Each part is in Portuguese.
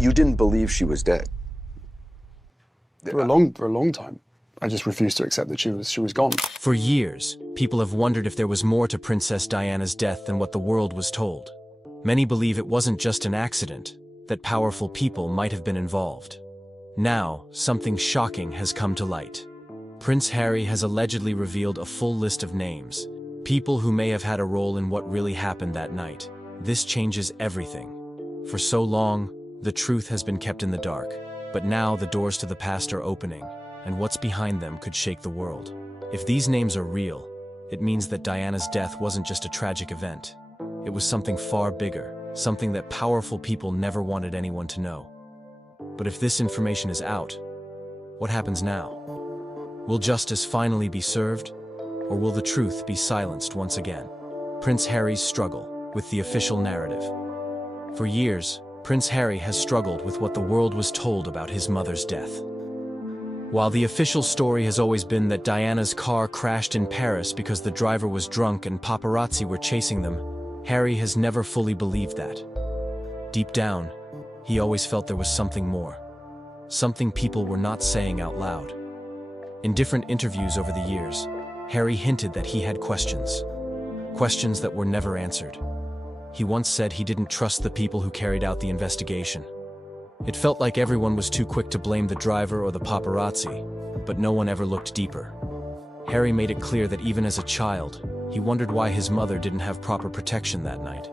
You didn't believe she was dead? For a long time. I just refused to accept that she was gone. For years, people have wondered if there was more to Princess Diana's death than what the world was told. Many believe it wasn't just an accident, that powerful people might have been involved. Now, something shocking has come to light. Prince Harry has allegedly revealed a full list of names, people who may have had a role in what really happened that night. This changes everything. For so long, the truth has been kept in the dark, but now the doors to the past are opening, and what's behind them could shake the world. If these names are real, it means that Diana's death wasn't just a tragic event. It was something far bigger, something that powerful people never wanted anyone to know. But if this information is out, what happens now? Will justice finally be served, or will the truth be silenced once again? Prince Harry's struggle with the official narrative. For years, Prince Harry has struggled with what the world was told about his mother's death. While the official story has always been that Diana's car crashed in Paris because the driver was drunk and paparazzi were chasing them, Harry has never fully believed that. Deep down, he always felt there was something more. Something people were not saying out loud. In different interviews over the years, Harry hinted that he had questions. Questions that were never answered. He once said he didn't trust the people who carried out the investigation. It felt like everyone was too quick to blame the driver or the paparazzi, but no one ever looked deeper. Harry made it clear that even as a child, he wondered why his mother didn't have proper protection that night.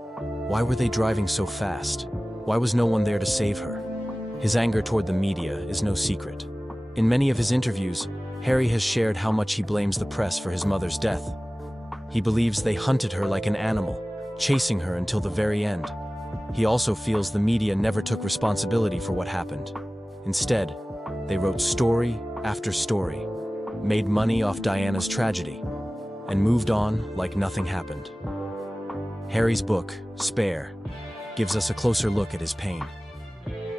Why were they driving so fast? Why was no one there to save her? His anger toward the media is no secret. In many of his interviews, Harry has shared how much he blames the press for his mother's death. He believes they hunted her like an animal, chasing her until the very end. He also feels the media never took responsibility for what happened. Instead, they wrote story after story, made money off Diana's tragedy, and moved on like nothing happened. Harry's book, Spare, gives us a closer look at his pain.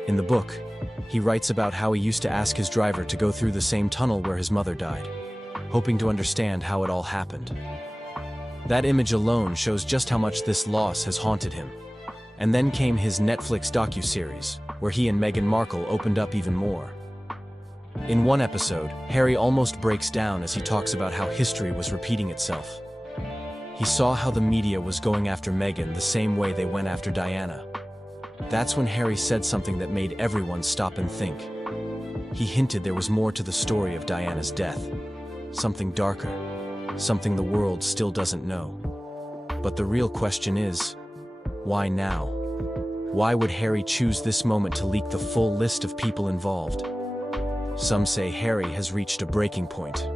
In the book, he writes about how he used to ask his driver to go through the same tunnel where his mother died, hoping to understand how it all happened. That image alone shows just how much this loss has haunted him. And then came his Netflix docuseries, where he and Meghan Markle opened up even more. In one episode, Harry almost breaks down as he talks about how history was repeating itself. He saw how the media was going after Meghan the same way they went after Diana. That's when Harry said something that made everyone stop and think. He hinted there was more to the story of Diana's death. Something darker. Something the world still doesn't know. But the real question is, why now? Why would Harry choose this moment to leak the full list of people involved? Some say Harry has reached a breaking point.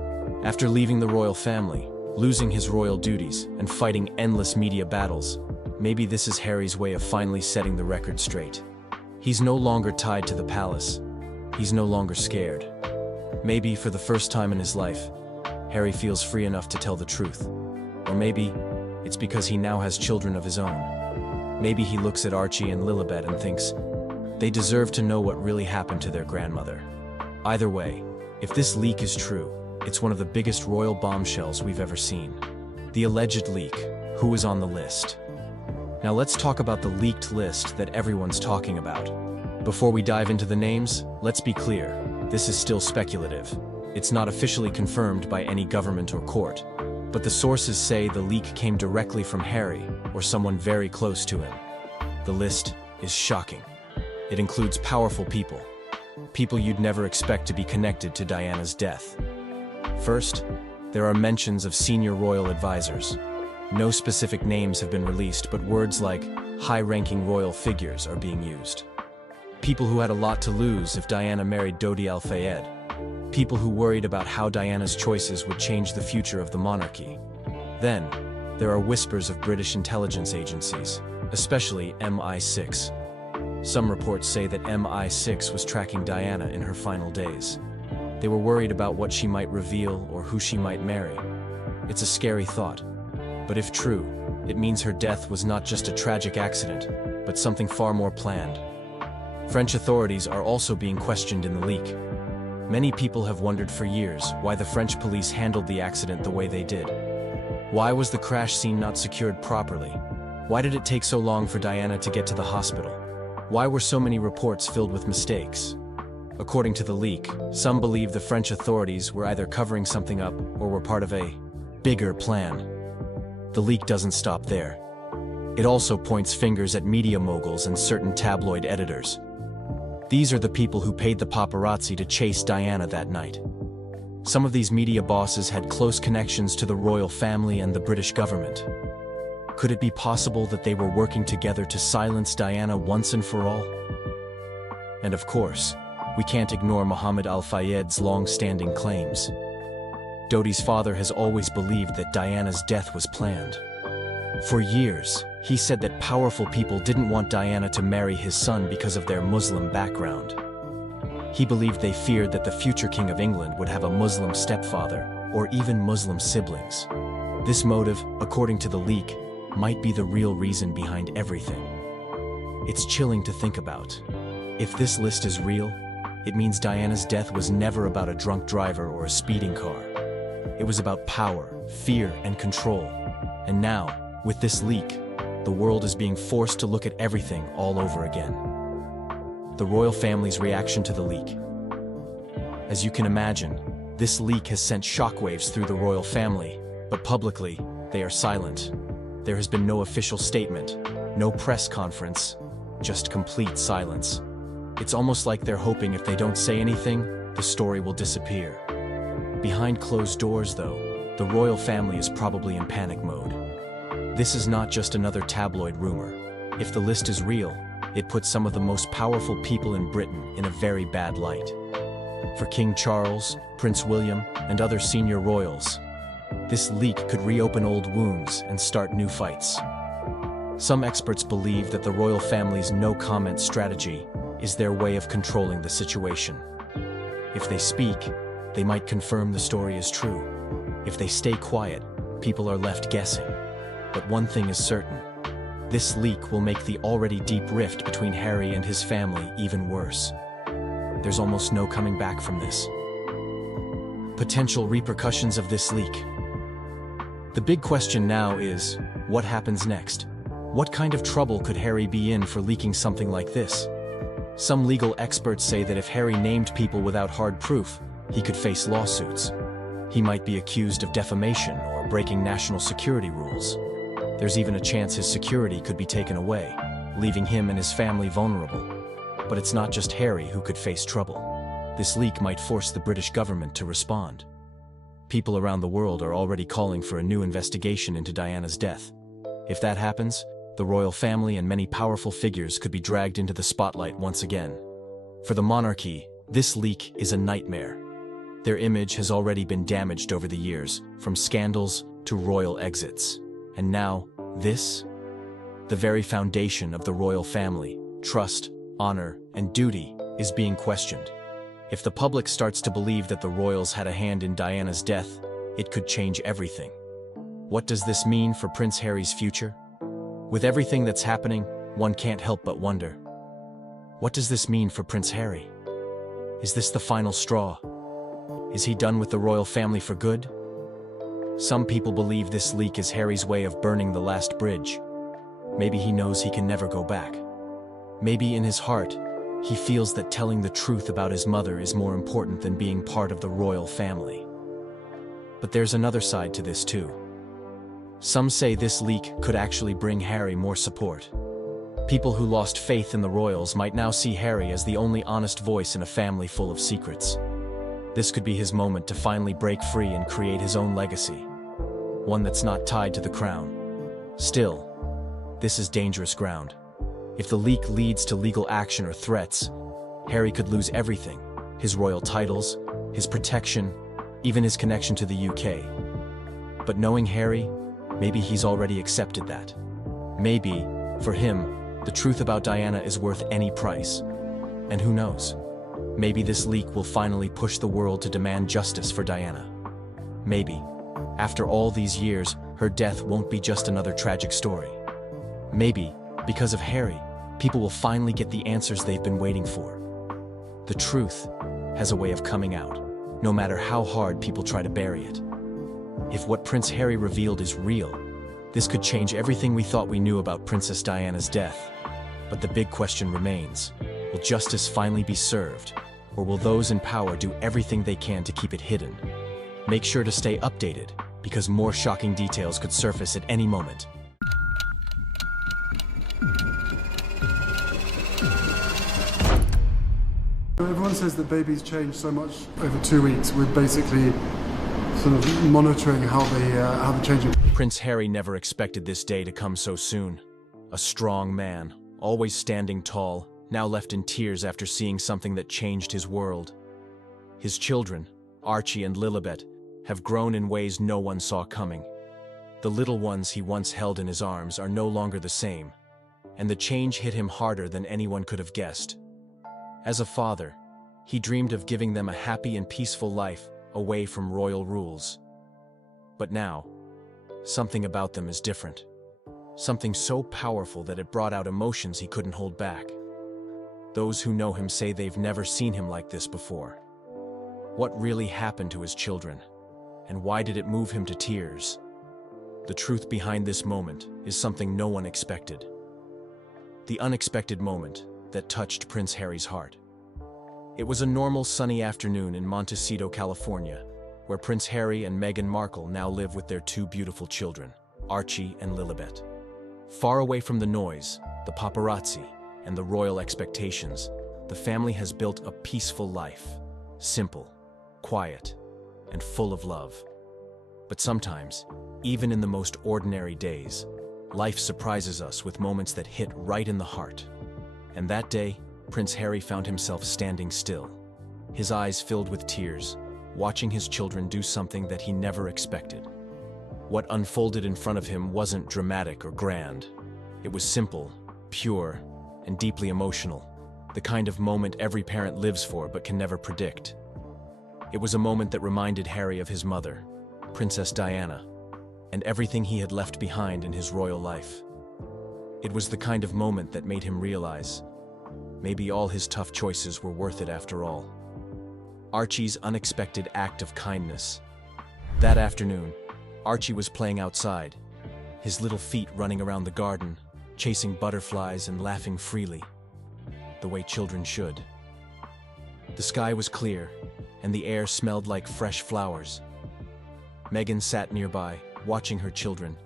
After leaving the royal family, losing his royal duties, and fighting endless media battles, maybe this is Harry's way of finally setting the record straight. He's no longer tied to the palace. He's no longer scared. Maybe for the first time in his life, Harry feels free enough to tell the truth. Or maybe it's because he now has children of his own. Maybe he looks at Archie and Lilibet and thinks, they deserve to know what really happened to their grandmother. Either way, if this leak is true, it's one of the biggest royal bombshells we've ever seen. The alleged leak, who was on the list? Now let's talk about the leaked list that everyone's talking about. Before we dive into the names, let's be clear, this is still speculative. It's not officially confirmed by any government or court. But the sources say the leak came directly from Harry or someone very close to him. The list is shocking. It includes powerful people. People you'd never expect to be connected to Diana's death. First, there are mentions of senior royal advisors. No specific names have been released, but words like high-ranking royal figures are being used. People who had a lot to lose if Diana married Dodi Al-Fayed. People who worried about how Diana's choices would change the future of the monarchy. Then, there are whispers of British intelligence agencies, especially MI6. Some reports say that MI6 was tracking Diana in her final days. They were worried about what she might reveal or who she might marry. It's a scary thought. But if true, it means her death was not just a tragic accident, but something far more planned. French authorities are also being questioned in the leak. Many people have wondered for years why the French police handled the accident the way they did. Why was the crash scene not secured properly? Why did it take so long for Diana to get to the hospital? Why were so many reports filled with mistakes? According to the leak, some believe the French authorities were either covering something up or were part of a bigger plan. The leak doesn't stop there. It also points fingers at media moguls and certain tabloid editors. These are the people who paid the paparazzi to chase Diana that night. Some of these media bosses had close connections to the royal family and the British government. Could it be possible that they were working together to silence Diana once and for all? And of course, we can't ignore Mohammed Al Fayed's long-standing claims. Dodi's father has always believed that Diana's death was planned. For years, he said that powerful people didn't want Diana to marry his son because of their Muslim background. He believed they feared that the future King of England would have a Muslim stepfather, or even Muslim siblings. This motive, according to the leak, might be the real reason behind everything. It's chilling to think about. If this list is real, it means Diana's death was never about a drunk driver or a speeding car. It was about power, fear, and control. And now, with this leak, the world is being forced to look at everything all over again. The royal family's reaction to the leak. As you can imagine, this leak has sent shockwaves through the royal family, but publicly, they are silent. There has been no official statement, no press conference, just complete silence. It's almost like they're hoping if they don't say anything, the story will disappear. Behind closed doors, though, the royal family is probably in panic mode. This is not just another tabloid rumor. If the list is real, it puts some of the most powerful people in Britain in a very bad light. For King Charles, Prince William, and other senior royals, this leak could reopen old wounds and start new fights. Some experts believe that the royal family's no-comment strategy is their way of controlling the situation. If they speak, they might confirm the story is true. If they stay quiet, people are left guessing. But one thing is certain. This leak will make the already deep rift between Harry and his family even worse. There's almost no coming back from this. Potential repercussions of this leak. The big question now is, what happens next? What kind of trouble could Harry be in for leaking something like this? Some legal experts say that if Harry named people without hard proof, he could face lawsuits. He might be accused of defamation or breaking national security rules. There's even a chance his security could be taken away, leaving him and his family vulnerable. But it's not just Harry who could face trouble. This leak might force the British government to respond. People around the world are already calling for a new investigation into Diana's death. If that happens, the royal family and many powerful figures could be dragged into the spotlight once again. For the monarchy, this leak is a nightmare. Their image has already been damaged over the years, from scandals to royal exits. And now, this? The very foundation of the royal family, trust, honor, and duty, is being questioned. If the public starts to believe that the royals had a hand in Diana's death, it could change everything. What does this mean for Prince Harry's future? With everything that's happening, one can't help but wonder. What does this mean for Prince Harry? Is this the final straw? Is he done with the royal family for good? Some people believe this leak is Harry's way of burning the last bridge. Maybe he knows he can never go back. Maybe in his heart, he feels that telling the truth about his mother is more important than being part of the royal family. But there's another side to this too. Some say this leak could actually bring Harry more support. People who lost faith in the royals might now see Harry as the only honest voice in a family full of secrets. This could be his moment to finally break free and create his own legacy. One that's not tied to the crown. Still, this is dangerous ground. If the leak leads to legal action or threats, Harry could lose everything: his royal titles, his protection, even his connection to the UK. But knowing Harry, maybe he's already accepted that. Maybe, for him, the truth about Diana is worth any price. And who knows? Maybe this leak will finally push the world to demand justice for Diana. Maybe, after all these years, her death won't be just another tragic story. Maybe, because of Harry, people will finally get the answers they've been waiting for. The truth has a way of coming out, no matter how hard people try to bury it. If what Prince Harry revealed is real, this could change everything we thought we knew about Princess Diana's death. But the big question remains, will justice finally be served, or will those in power do everything they can to keep it hidden? Make sure to stay updated, because more shocking details could surface at any moment. Everyone says that babies change so much over 2 weeks. We're basically sort of monitoring how they're changing. Prince Harry never expected this day to come so soon. A strong man, always standing tall, now left in tears after seeing something that changed his world. His children, Archie and Lilibet, have grown in ways no one saw coming. The little ones he once held in his arms are no longer the same, and the change hit him harder than anyone could have guessed. As a father, he dreamed of giving them a happy and peaceful life away from royal rules. But now, something about them is different. Something so powerful that it brought out emotions he couldn't hold back. Those who know him say they've never seen him like this before. What really happened to his children? And why did it move him to tears? The truth behind this moment is something no one expected. The unexpected moment that touched Prince Harry's heart. It was a normal sunny afternoon in Montecito, California, where Prince Harry and Meghan Markle now live with their two beautiful children, Archie and Lilibet. Far away from the noise, the paparazzi, and the royal expectations, the family has built a peaceful life, simple, quiet, and full of love. But sometimes, even in the most ordinary days, life surprises us with moments that hit right in the heart. And that day, Prince Harry found himself standing still, his eyes filled with tears, watching his children do something that he never expected. What unfolded in front of him wasn't dramatic or grand. It was simple, pure, and deeply emotional, the kind of moment every parent lives for but can never predict. It was a moment that reminded Harry of his mother, Princess Diana, and everything he had left behind in his royal life. It was the kind of moment that made him realize maybe all his tough choices were worth it after all. Archie's unexpected act of kindness. That afternoon, Archie was playing outside, his little feet running around the garden, chasing butterflies and laughing freely, the way children should. The sky was clear, and the air smelled like fresh flowers. Meghan sat nearby, watching her children,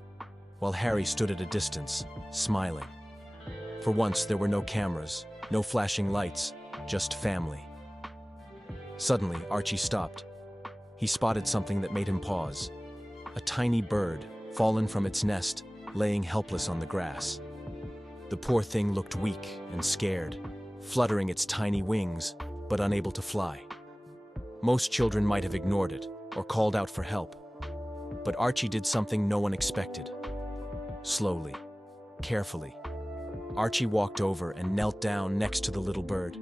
while Harry stood at a distance, smiling. For once, there were no cameras, no flashing lights, just family. Suddenly, Archie stopped. He spotted something that made him pause. A tiny bird, fallen from its nest, laying helpless on the grass. The poor thing looked weak and scared, fluttering its tiny wings, but unable to fly. Most children might have ignored it or called out for help. But Archie did something no one expected. Slowly, carefully, Archie walked over and knelt down next to the little bird.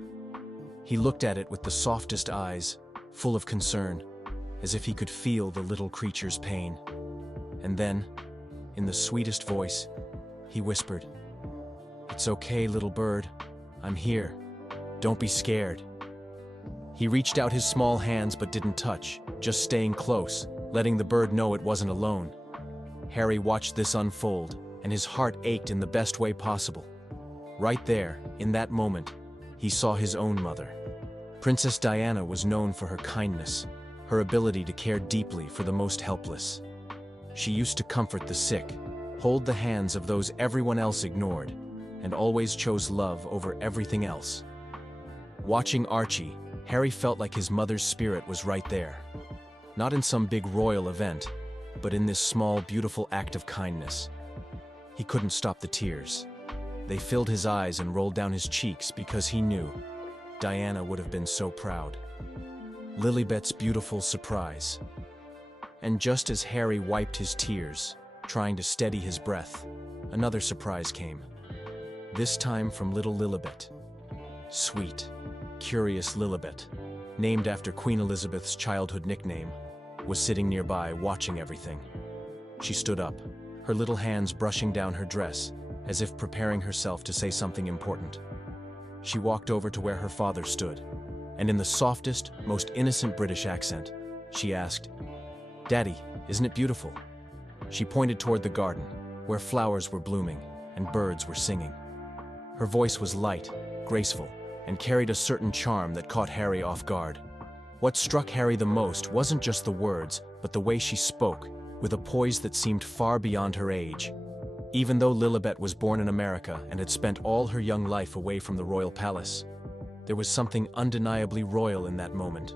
He looked at it with the softest eyes, full of concern, as if he could feel the little creature's pain. And then, in the sweetest voice, he whispered, "It's okay, little bird. I'm here. Don't be scared." He reached out his small hands but didn't touch, just staying close, letting the bird know it wasn't alone. Harry watched this unfold, and his heart ached in the best way possible. Right there, in that moment, he saw his own mother. Princess Diana was known for her kindness, her ability to care deeply for the most helpless. She used to comfort the sick, hold the hands of those everyone else ignored, and always chose love over everything else. Watching Archie, Harry felt like his mother's spirit was right there. Not in some big royal event, but in this small, beautiful act of kindness. He couldn't stop the tears. They filled his eyes and rolled down his cheeks because he knew Diana would have been so proud. Lilibet's beautiful surprise. And just as Harry wiped his tears, trying to steady his breath, another surprise came. This time from little Lilibet. Sweet, curious Lilibet, named after Queen Elizabeth's childhood nickname, was sitting nearby watching everything. She stood up, her little hands brushing down her dress, as if preparing herself to say something important. She walked over to where her father stood, and in the softest, most innocent British accent, she asked, "Daddy, isn't it beautiful?" She pointed toward the garden, where flowers were blooming and birds were singing. Her voice was light, graceful, and carried a certain charm that caught Harry off guard. What struck Harry the most wasn't just the words, but the way she spoke, with a poise that seemed far beyond her age. Even though Lilibet was born in America and had spent all her young life away from the royal palace, there was something undeniably royal in that moment.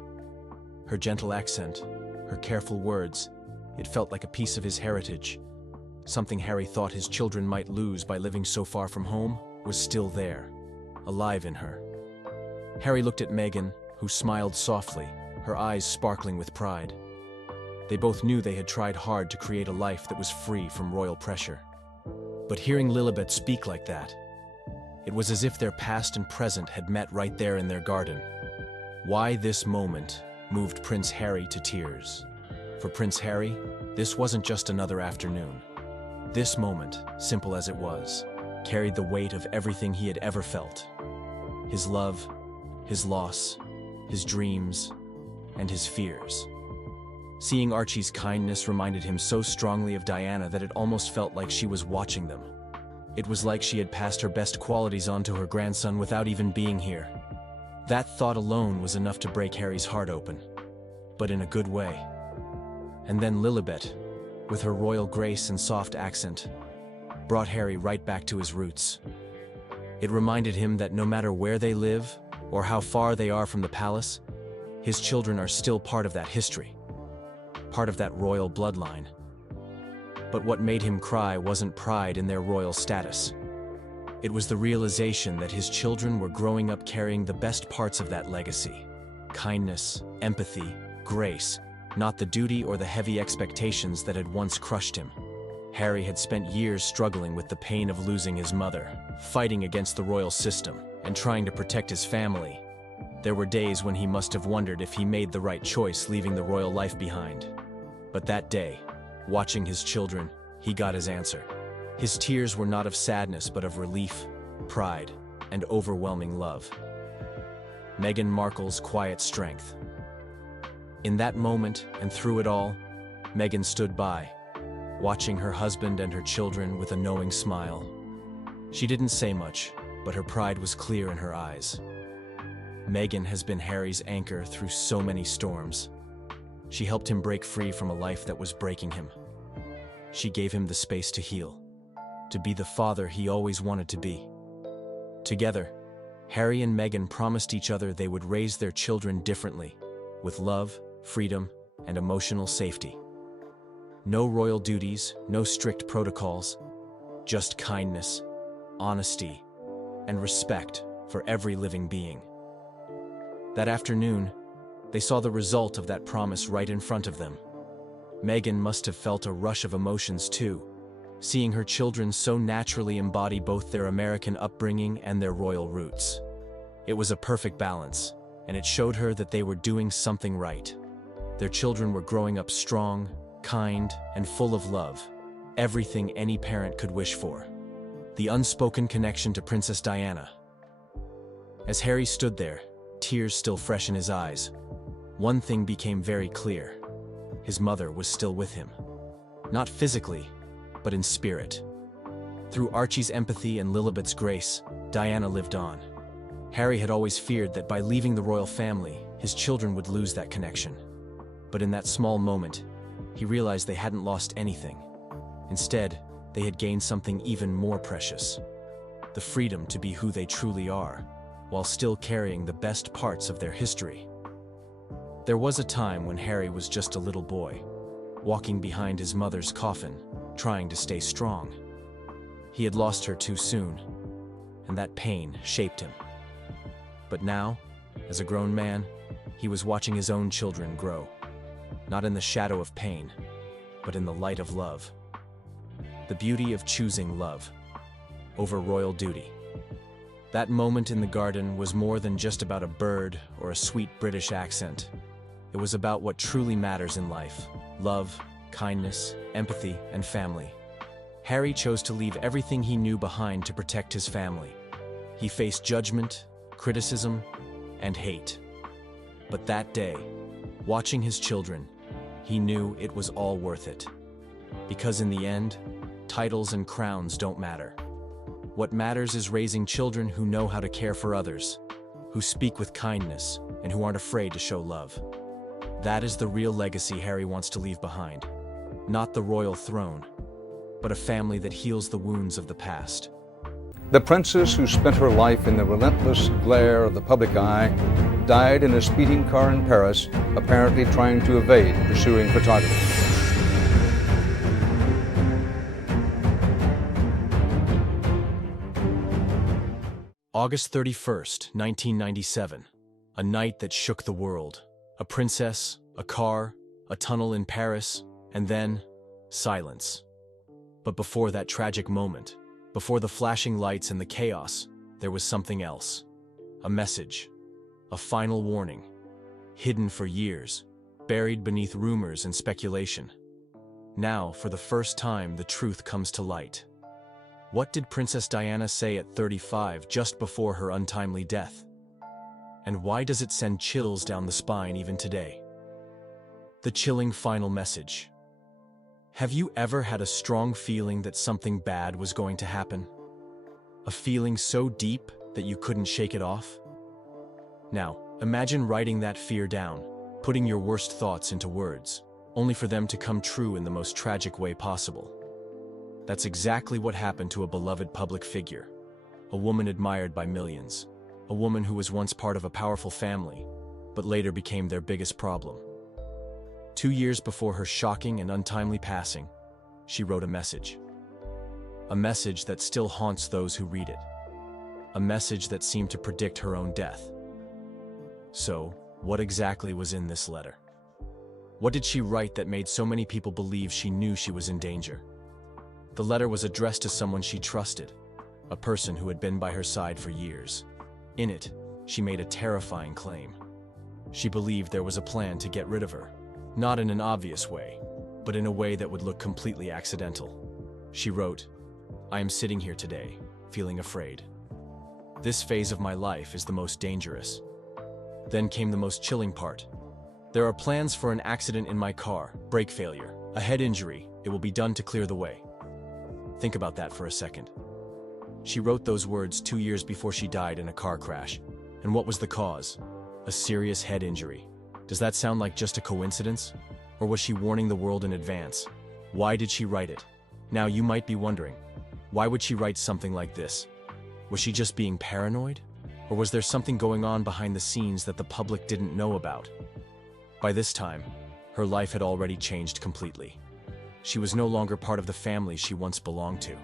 Her gentle accent, her careful words, it felt like a piece of his heritage. Something Harry thought his children might lose by living so far from home was still there, alive in her. Harry looked at Meghan, who smiled softly, her eyes sparkling with pride. They both knew they had tried hard to create a life that was free from royal pressure. But hearing Lilibet speak like that, it was as if their past and present had met right there in their garden. Why this moment moved Prince Harry to tears. For Prince Harry, this wasn't just another afternoon. This moment, simple as it was, carried the weight of everything he had ever felt. His love, his loss, his dreams, and his fears. Seeing Archie's kindness reminded him so strongly of Diana that it almost felt like she was watching them. It was like she had passed her best qualities on to her grandson without even being here. That thought alone was enough to break Harry's heart open, but in a good way. And then Lilibet, with her royal grace and soft accent, brought Harry right back to his roots. It reminded him that no matter where they live, or how far they are from the palace, his children are still part of that history, part of that royal bloodline. But what made him cry wasn't pride in their royal status. It was the realization that his children were growing up carrying the best parts of that legacy: kindness, empathy, grace, not the duty or the heavy expectations that had once crushed him. Harry had spent years struggling with the pain of losing his mother, fighting against the royal system, and trying to protect his family. There were days when he must have wondered if he made the right choice leaving the royal life behind. But that day, watching his children, he got his answer. His tears were not of sadness but of relief, pride, and overwhelming love. Meghan Markle's quiet strength. In that moment, and through it all, Meghan stood by, watching her husband and her children with a knowing smile. She didn't say much, but her pride was clear in her eyes. Meghan has been Harry's anchor through so many storms. She helped him break free from a life that was breaking him. She gave him the space to heal, to be the father he always wanted to be. Together, Harry and Meghan promised each other they would raise their children differently, with love, freedom, and emotional safety. No royal duties, no strict protocols, just kindness, honesty, and respect for every living being. That afternoon, they saw the result of that promise right in front of them. Meghan must have felt a rush of emotions too, seeing her children so naturally embody both their American upbringing and their royal roots. It was a perfect balance, and it showed her that they were doing something right. Their children were growing up strong, kind, and full of love, everything any parent could wish for. The unspoken connection to Princess Diana. As Harry stood there, tears still fresh in his eyes, one thing became very clear. His mother was still with him. Not physically, but in spirit. Through Archie's empathy and Lilibet's grace, Diana lived on. Harry had always feared that by leaving the royal family, his children would lose that connection. But in that small moment, he realized they hadn't lost anything. Instead, they had gained something even more precious: the freedom to be who they truly are, while still carrying the best parts of their history. There was a time when Harry was just a little boy, walking behind his mother's coffin, trying to stay strong. He had lost her too soon, and that pain shaped him. But now, as a grown man, he was watching his own children grow, not in the shadow of pain, but in the light of love. The beauty of choosing love over royal duty. That moment in the garden was more than just about a bird or a sweet British accent. It was about what truly matters in life: love, kindness, empathy, and family. Harry chose to leave everything he knew behind to protect his family. He faced judgment, criticism, and hate. But that day, watching his children, he knew it was all worth it. Because in the end, titles and crowns don't matter. What matters is raising children who know how to care for others, who speak with kindness, and who aren't afraid to show love. That is the real legacy Harry wants to leave behind. Not the royal throne, but a family that heals the wounds of the past. The princess, who spent her life in the relentless glare of the public eye, died in a speeding car in Paris, apparently trying to evade pursuing photographers. August 31st, 1997. A night that shook the world. A princess, a car, a tunnel in Paris, and then silence. But before that tragic moment, before the flashing lights and the chaos, there was something else. A message. A final warning. Hidden for years, buried beneath rumors and speculation. Now, for the first time, the truth comes to light. What did Princess Diana say at 35 just before her untimely death? And why does it send chills down the spine even today? The chilling final message. Have you ever had a strong feeling that something bad was going to happen? A feeling so deep that you couldn't shake it off? Now, imagine writing that fear down, putting your worst thoughts into words, only for them to come true in the most tragic way possible. That's exactly what happened to a beloved public figure, a woman admired by millions, a woman who was once part of a powerful family, but later became their biggest problem. 2 years before her shocking and untimely passing, she wrote a message. A message that still haunts those who read it. A message that seemed to predict her own death. So, what exactly was in this letter? What did she write that made so many people believe she knew she was in danger? The letter was addressed to someone she trusted, a person who had been by her side for years. In it, she made a terrifying claim. She believed there was a plan to get rid of her, not in an obvious way, but in a way that would look completely accidental. She wrote, "I am sitting here today, feeling afraid. This phase of my life is the most dangerous." Then came the most chilling part. "There are plans for an accident in my car, brake failure, a head injury. It will be done to clear the way." Think about that for a second. She wrote those words 2 years before she died in a car crash. And what was the cause? A serious head injury. Does that sound like just a coincidence? Or was she warning the world in advance? Why did she write it? Now you might be wondering, why would she write something like this? Was she just being paranoid? Or was there something going on behind the scenes that the public didn't know about? By this time, her life had already changed completely. She was no longer part of the family she once belonged to.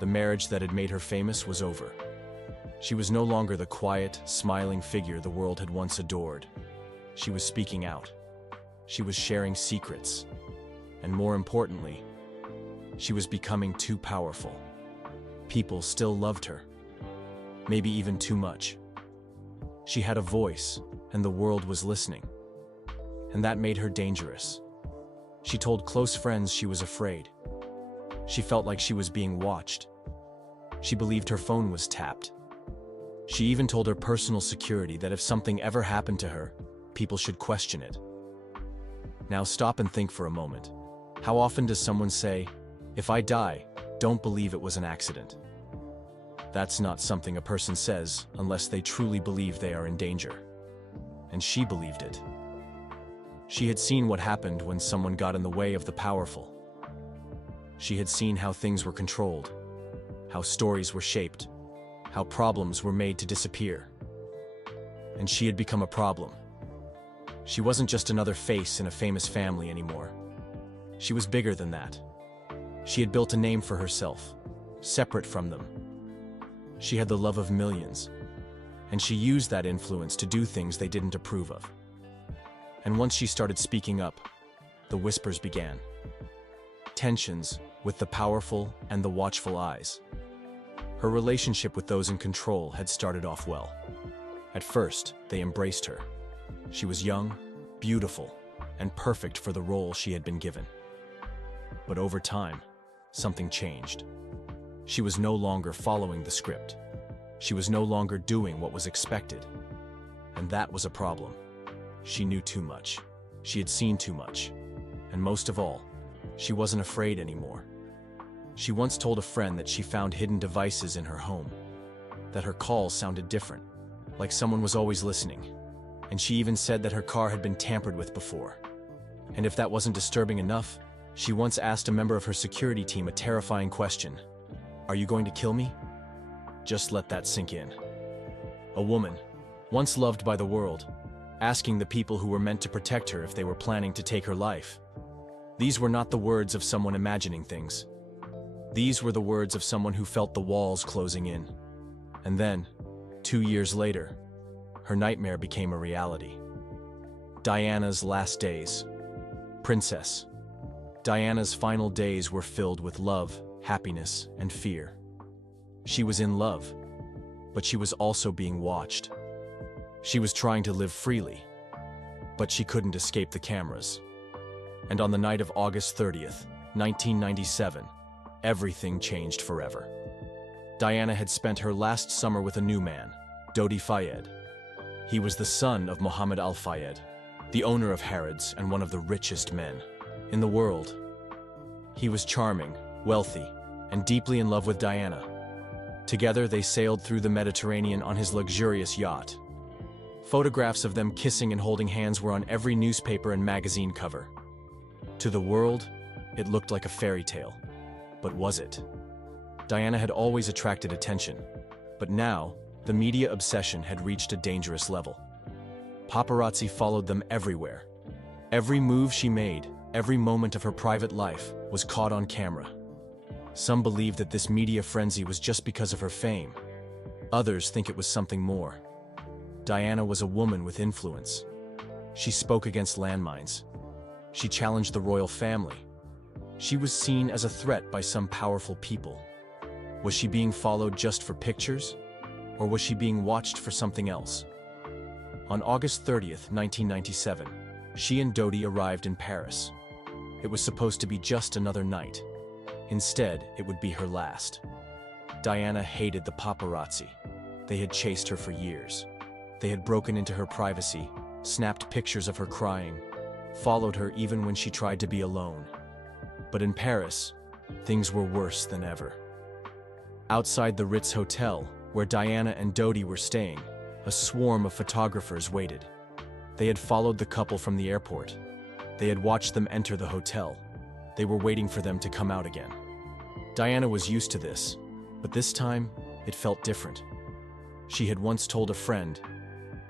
The marriage that had made her famous was over. She was no longer the quiet, smiling figure the world had once adored. She was speaking out. She was sharing secrets. And more importantly, she was becoming too powerful. People still loved her. Maybe even too much. She had a voice, and the world was listening. And that made her dangerous. She told close friends she was afraid. She felt like she was being watched. She believed her phone was tapped. She even told her personal security that if something ever happened to her, people should question it. Now stop and think for a moment. How often does someone say, "If I die, don't believe it was an accident"? That's not something a person says unless they truly believe they are in danger. And she believed it. She had seen what happened when someone got in the way of the powerful. She had seen how things were controlled, how stories were shaped, how problems were made to disappear. And she had become a problem. She wasn't just another face in a famous family anymore. She was bigger than that. She had built a name for herself, separate from them. She had the love of millions, and she used that influence to do things they didn't approve of. And once she started speaking up, the whispers began. Tensions with the powerful and the watchful eyes. Her relationship with those in control had started off well. At first, they embraced her. She was young, beautiful, and perfect for the role she had been given. But over time, something changed. She was no longer following the script. She was no longer doing what was expected. And that was a problem. She knew too much. She had seen too much. And most of all, she wasn't afraid anymore. She once told a friend that she found hidden devices in her home, that her calls sounded different, like someone was always listening, and she even said that her car had been tampered with before. And if that wasn't disturbing enough, she once asked a member of her security team a terrifying question: "Are you going to kill me?" Just let that sink in. A woman, once loved by the world, asking the people who were meant to protect her if they were planning to take her life. These were not the words of someone imagining things. These were the words of someone who felt the walls closing in. And then, 2 years later, her nightmare became a reality. Diana's last days. Princess. Diana's final days were filled with love, happiness, and fear. She was in love, but she was also being watched. She was trying to live freely, but she couldn't escape the cameras. And on the night of August 30th, 1997, everything changed forever. Diana had spent her last summer with a new man, Dodi Fayed. He was the son of Mohammed Al Fayed, the owner of Harrods and one of the richest men in the world. He was charming, wealthy, and deeply in love with Diana. Together, they sailed through the Mediterranean on his luxurious yacht. Photographs of them kissing and holding hands were on every newspaper and magazine cover. To the world, it looked like a fairy tale. But was it? Diana had always attracted attention, but now, the media obsession had reached a dangerous level. Paparazzi followed them everywhere. Every move she made, every moment of her private life, was caught on camera. Some believe that this media frenzy was just because of her fame. Others think it was something more. Diana was a woman with influence. She spoke against landmines. She challenged the royal family. She was seen as a threat by some powerful people. Was she being followed just for pictures? Or was she being watched for something else? On August 30th, 1997, she and Dodi arrived in Paris. It was supposed to be just another night. Instead, it would be her last. Diana hated the paparazzi. They had chased her for years. They had broken into her privacy, snapped pictures of her crying, followed her even when she tried to be alone. But in Paris, things were worse than ever. Outside the Ritz Hotel, where Diana and Dodi were staying, a swarm of photographers waited. They had followed the couple from the airport. They had watched them enter the hotel. They were waiting for them to come out again. Diana was used to this, but this time, it felt different. She had once told a friend,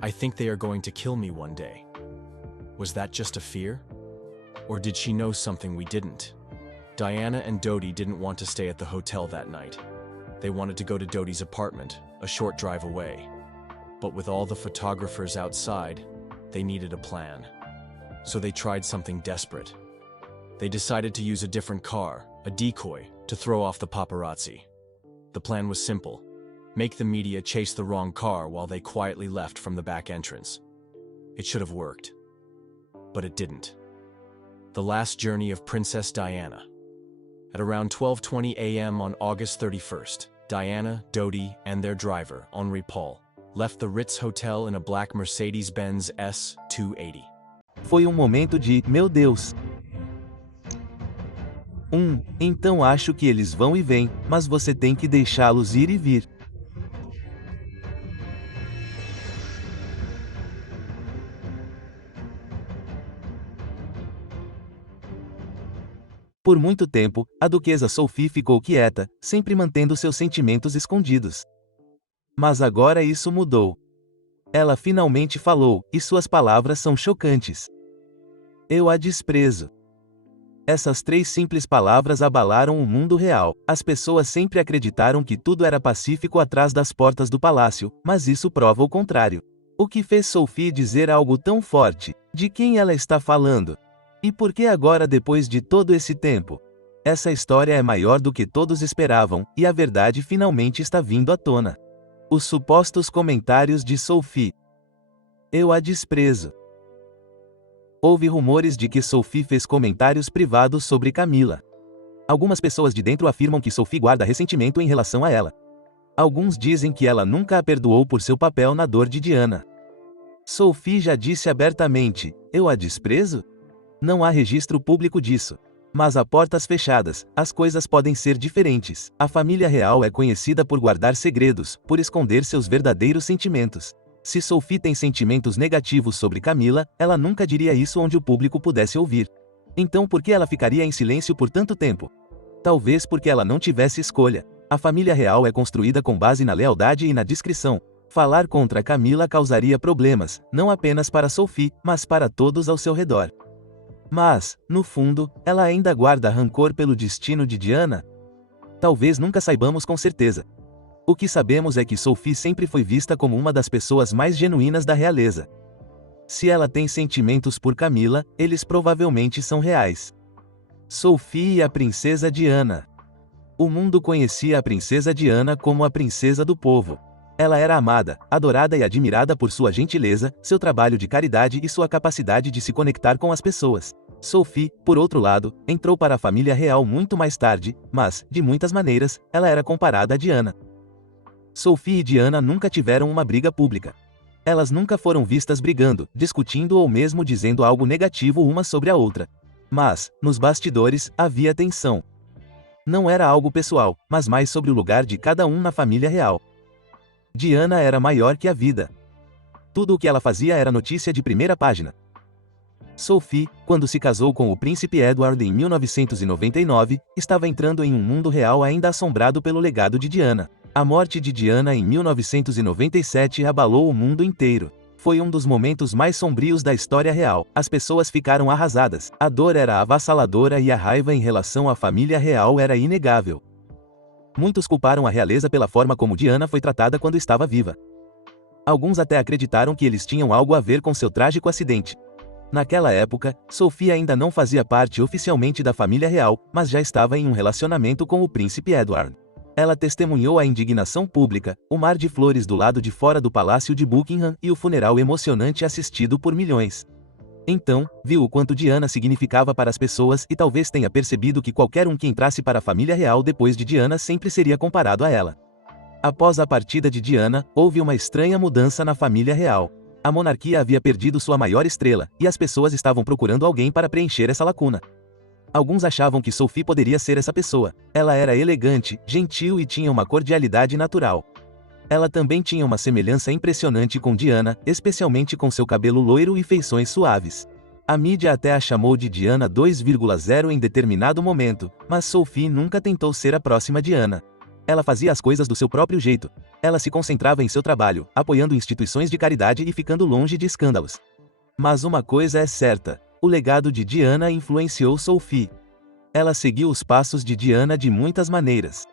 "I think they are going to kill me one day." Was that just a fear? Or did she know something we didn't? Diana and Dodi didn't want to stay at the hotel that night. They wanted to go to Dodi's apartment, a short drive away. But with all the photographers outside, they needed a plan. So they tried something desperate. They decided to use a different car, a decoy, to throw off the paparazzi. The plan was simple: make the media chase the wrong car while they quietly left from the back entrance. It should have worked. But it didn't. The last journey of Princess Diana. At around 12:20 a.m. on August 31st, Diana, Dodi, and their driver, Henri Paul, left the Ritz Hotel in a black Mercedes-Benz S280. Foi momento de, meu Deus. Então acho que eles vão e vêm, mas você tem que deixá-los ir e vir. Por muito tempo, a duquesa Sophie ficou quieta, sempre mantendo seus sentimentos escondidos. Mas agora isso mudou. Ela finalmente falou, e suas palavras são chocantes. Eu a desprezo. Essas 3 simples palavras abalaram o mundo real. As pessoas sempre acreditaram que tudo era pacífico atrás das portas do palácio, mas isso prova o contrário. O que fez Sophie dizer algo tão forte? De quem ela está falando? E por que agora, depois de todo esse tempo? Essa história é maior do que todos esperavam, e a verdade finalmente está vindo à tona. Os supostos comentários de Sophie. Eu a desprezo. Houve rumores de que Sophie fez comentários privados sobre Camila. Algumas pessoas de dentro afirmam que Sophie guarda ressentimento em relação a ela. Alguns dizem que ela nunca a perdoou por seu papel na dor de Diana. Sophie já disse abertamente, eu a desprezo? Não há registro público disso. Mas a portas fechadas, as coisas podem ser diferentes. A família real é conhecida por guardar segredos, por esconder seus verdadeiros sentimentos. Se Sophie tem sentimentos negativos sobre Camila, ela nunca diria isso onde o público pudesse ouvir. Então por que ela ficaria em silêncio por tanto tempo? Talvez porque ela não tivesse escolha. A família real é construída com base na lealdade e na discrição. Falar contra Camila causaria problemas, não apenas para Sophie, mas para todos ao seu redor. Mas, no fundo, ela ainda guarda rancor pelo destino de Diana? Talvez nunca saibamos com certeza. O que sabemos é que Sophie sempre foi vista como uma das pessoas mais genuínas da realeza. Se ela tem sentimentos por Camila, eles provavelmente são reais. Sophie e a princesa Diana. O mundo conhecia a princesa Diana como a princesa do povo. Ela era amada, adorada e admirada por sua gentileza, seu trabalho de caridade e sua capacidade de se conectar com as pessoas. Sophie, por outro lado, entrou para a família real muito mais tarde, mas, de muitas maneiras, ela era comparada a Diana. Sophie e Diana nunca tiveram uma briga pública. Elas nunca foram vistas brigando, discutindo ou mesmo dizendo algo negativo uma sobre a outra. Mas, nos bastidores, havia tensão. Não era algo pessoal, mas mais sobre o lugar de cada um na família real. Diana era maior que a vida. Tudo o que ela fazia era notícia de primeira página. Sophie, quando se casou com o príncipe Edward em 1999, estava entrando em um mundo real ainda assombrado pelo legado de Diana. A morte de Diana em 1997 abalou o mundo inteiro. Foi um dos momentos mais sombrios da história real. As pessoas ficaram arrasadas. A dor era avassaladora e a raiva em relação à família real era inegável. Muitos culparam a realeza pela forma como Diana foi tratada quando estava viva. Alguns até acreditaram que eles tinham algo a ver com seu trágico acidente. Naquela época, Sophie ainda não fazia parte oficialmente da família real, mas já estava em um relacionamento com o príncipe Edward. Ela testemunhou a indignação pública, o mar de flores do lado de fora do palácio de Buckingham e o funeral emocionante assistido por milhões. Então, viu o quanto Diana significava para as pessoas e talvez tenha percebido que qualquer um que entrasse para a família real depois de Diana sempre seria comparado a ela. Após a partida de Diana, houve uma estranha mudança na família real. A monarquia havia perdido sua maior estrela, e as pessoas estavam procurando alguém para preencher essa lacuna. Alguns achavam que Sophie poderia ser essa pessoa. Ela era elegante, gentil e tinha uma cordialidade natural. Ela também tinha uma semelhança impressionante com Diana, especialmente com seu cabelo loiro e feições suaves. A mídia até a chamou de Diana 2.0 em determinado momento, mas Sophie nunca tentou ser a próxima Diana. Ela fazia as coisas do seu próprio jeito. Ela se concentrava em seu trabalho, apoiando instituições de caridade e ficando longe de escândalos. Mas uma coisa é certa: o legado de Diana influenciou Sophie. Ela seguiu os passos de Diana de muitas maneiras.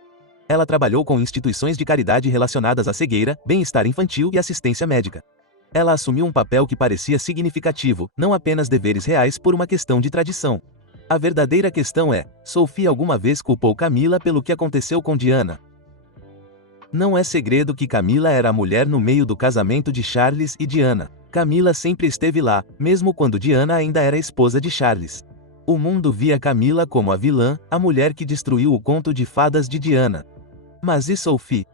Ela trabalhou com instituições de caridade relacionadas à cegueira, bem-estar infantil e assistência médica. Ela assumiu um papel que parecia significativo, não apenas deveres reais por uma questão de tradição. A verdadeira questão é: Sophie alguma vez culpou Camila pelo que aconteceu com Diana? Não é segredo que Camila era a mulher no meio do casamento de Charles e Diana. Camila sempre esteve lá, mesmo quando Diana ainda era esposa de Charles. O mundo via Camila como a vilã, a mulher que destruiu o conto de fadas de Diana. Mas e Sophie?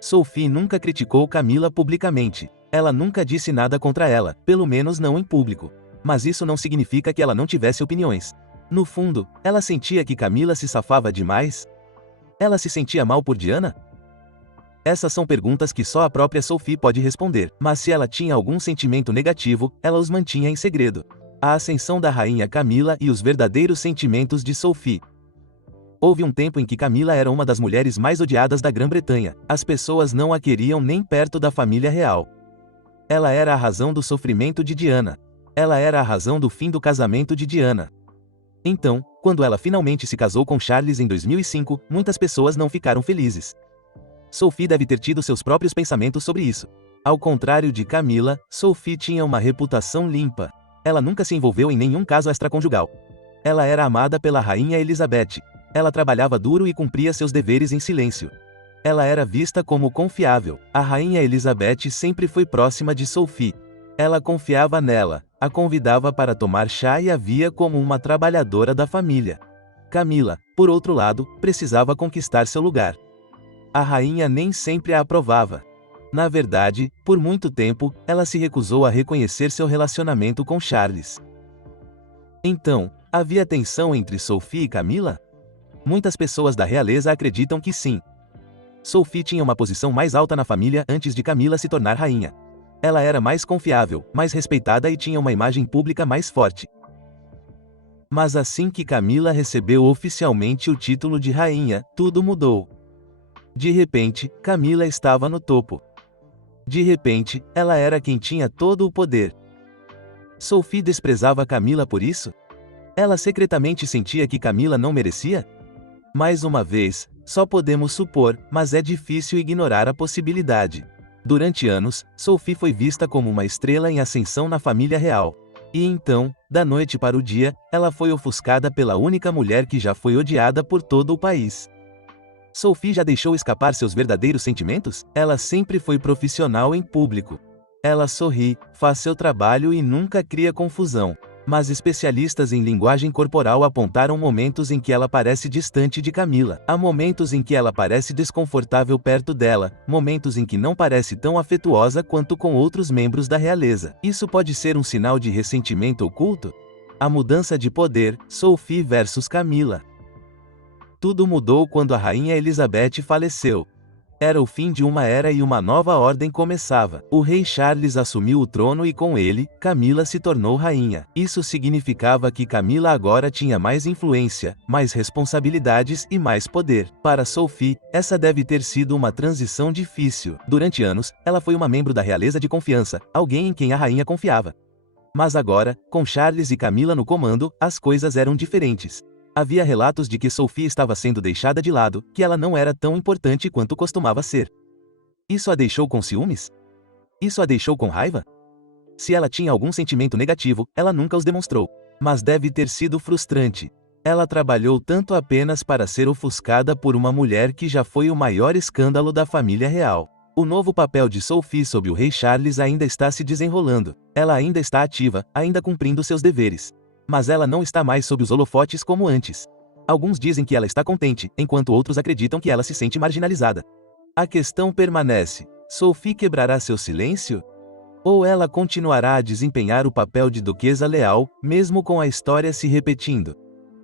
Sophie nunca criticou Camila publicamente. Ela nunca disse nada contra ela, pelo menos não em público. Mas isso não significa que ela não tivesse opiniões. No fundo, ela sentia que Camila se safava demais? Ela se sentia mal por Diana? Essas são perguntas que só a própria Sophie pode responder, mas se ela tinha algum sentimento negativo, ela os mantinha em segredo. A ascensão da rainha Camila e os verdadeiros sentimentos de Sophie. Houve um tempo em que Camila era uma das mulheres mais odiadas da Grã-Bretanha. As pessoas não a queriam nem perto da família real. Ela era a razão do sofrimento de Diana. Ela era a razão do fim do casamento de Diana. Então, quando ela finalmente se casou com Charles em 2005, muitas pessoas não ficaram felizes. Sophie deve ter tido seus próprios pensamentos sobre isso. Ao contrário de Camila, Sophie tinha uma reputação limpa. Ela nunca se envolveu em nenhum caso extraconjugal. Ela era amada pela rainha Elizabeth. Ela trabalhava duro e cumpria seus deveres em silêncio. Ela era vista como confiável. A rainha Elizabeth sempre foi próxima de Sophie. Ela confiava nela, a convidava para tomar chá e a via como uma trabalhadora da família. Camila, por outro lado, precisava conquistar seu lugar. A rainha nem sempre a aprovava. Na verdade, por muito tempo, ela se recusou a reconhecer seu relacionamento com Charles. Então, havia tensão entre Sophie e Camila? Muitas pessoas da realeza acreditam que sim. Sophie tinha uma posição mais alta na família antes de Camila se tornar rainha. Ela era mais confiável, mais respeitada e tinha uma imagem pública mais forte. Mas assim que Camila recebeu oficialmente o título de rainha, tudo mudou. De repente, Camila estava no topo. De repente, ela era quem tinha todo o poder. Sophie desprezava Camila por isso? Ela secretamente sentia que Camila não merecia? Mais uma vez, só podemos supor, mas é difícil ignorar a possibilidade. Durante anos, Sophie foi vista como uma estrela em ascensão na família real. E então, da noite para o dia, ela foi ofuscada pela única mulher que já foi odiada por todo o país. Sophie já deixou escapar seus verdadeiros sentimentos? Ela sempre foi profissional em público. Ela sorri, faz seu trabalho e nunca cria confusão. Mas especialistas em linguagem corporal apontaram momentos em que ela parece distante de Camila. Há momentos em que ela parece desconfortável perto dela, momentos em que não parece tão afetuosa quanto com outros membros da realeza. Isso pode ser um sinal de ressentimento oculto? A mudança de poder, Sophie versus Camila. Tudo mudou quando a rainha Elizabeth faleceu. Era o fim de uma era e uma nova ordem começava. O rei Charles assumiu o trono e com ele, Camila se tornou rainha. Isso significava que Camila agora tinha mais influência, mais responsabilidades e mais poder. Para Sophie, essa deve ter sido uma transição difícil. Durante anos, ela foi uma membro da realeza de confiança, alguém em quem a rainha confiava. Mas agora, com Charles e Camila no comando, as coisas eram diferentes. Havia relatos de que Sophie estava sendo deixada de lado, que ela não era tão importante quanto costumava ser. Isso a deixou com ciúmes? Isso a deixou com raiva? Se ela tinha algum sentimento negativo, ela nunca os demonstrou. Mas deve ter sido frustrante. Ela trabalhou tanto apenas para ser ofuscada por uma mulher que já foi o maior escândalo da família real. O novo papel de Sophie sob o rei Charles ainda está se desenrolando. Ela ainda está ativa, ainda cumprindo seus deveres. Mas ela não está mais sob os holofotes como antes. Alguns dizem que ela está contente, enquanto outros acreditam que ela se sente marginalizada. A questão permanece: Sophie quebrará seu silêncio? Ou ela continuará a desempenhar o papel de duquesa leal, mesmo com a história se repetindo?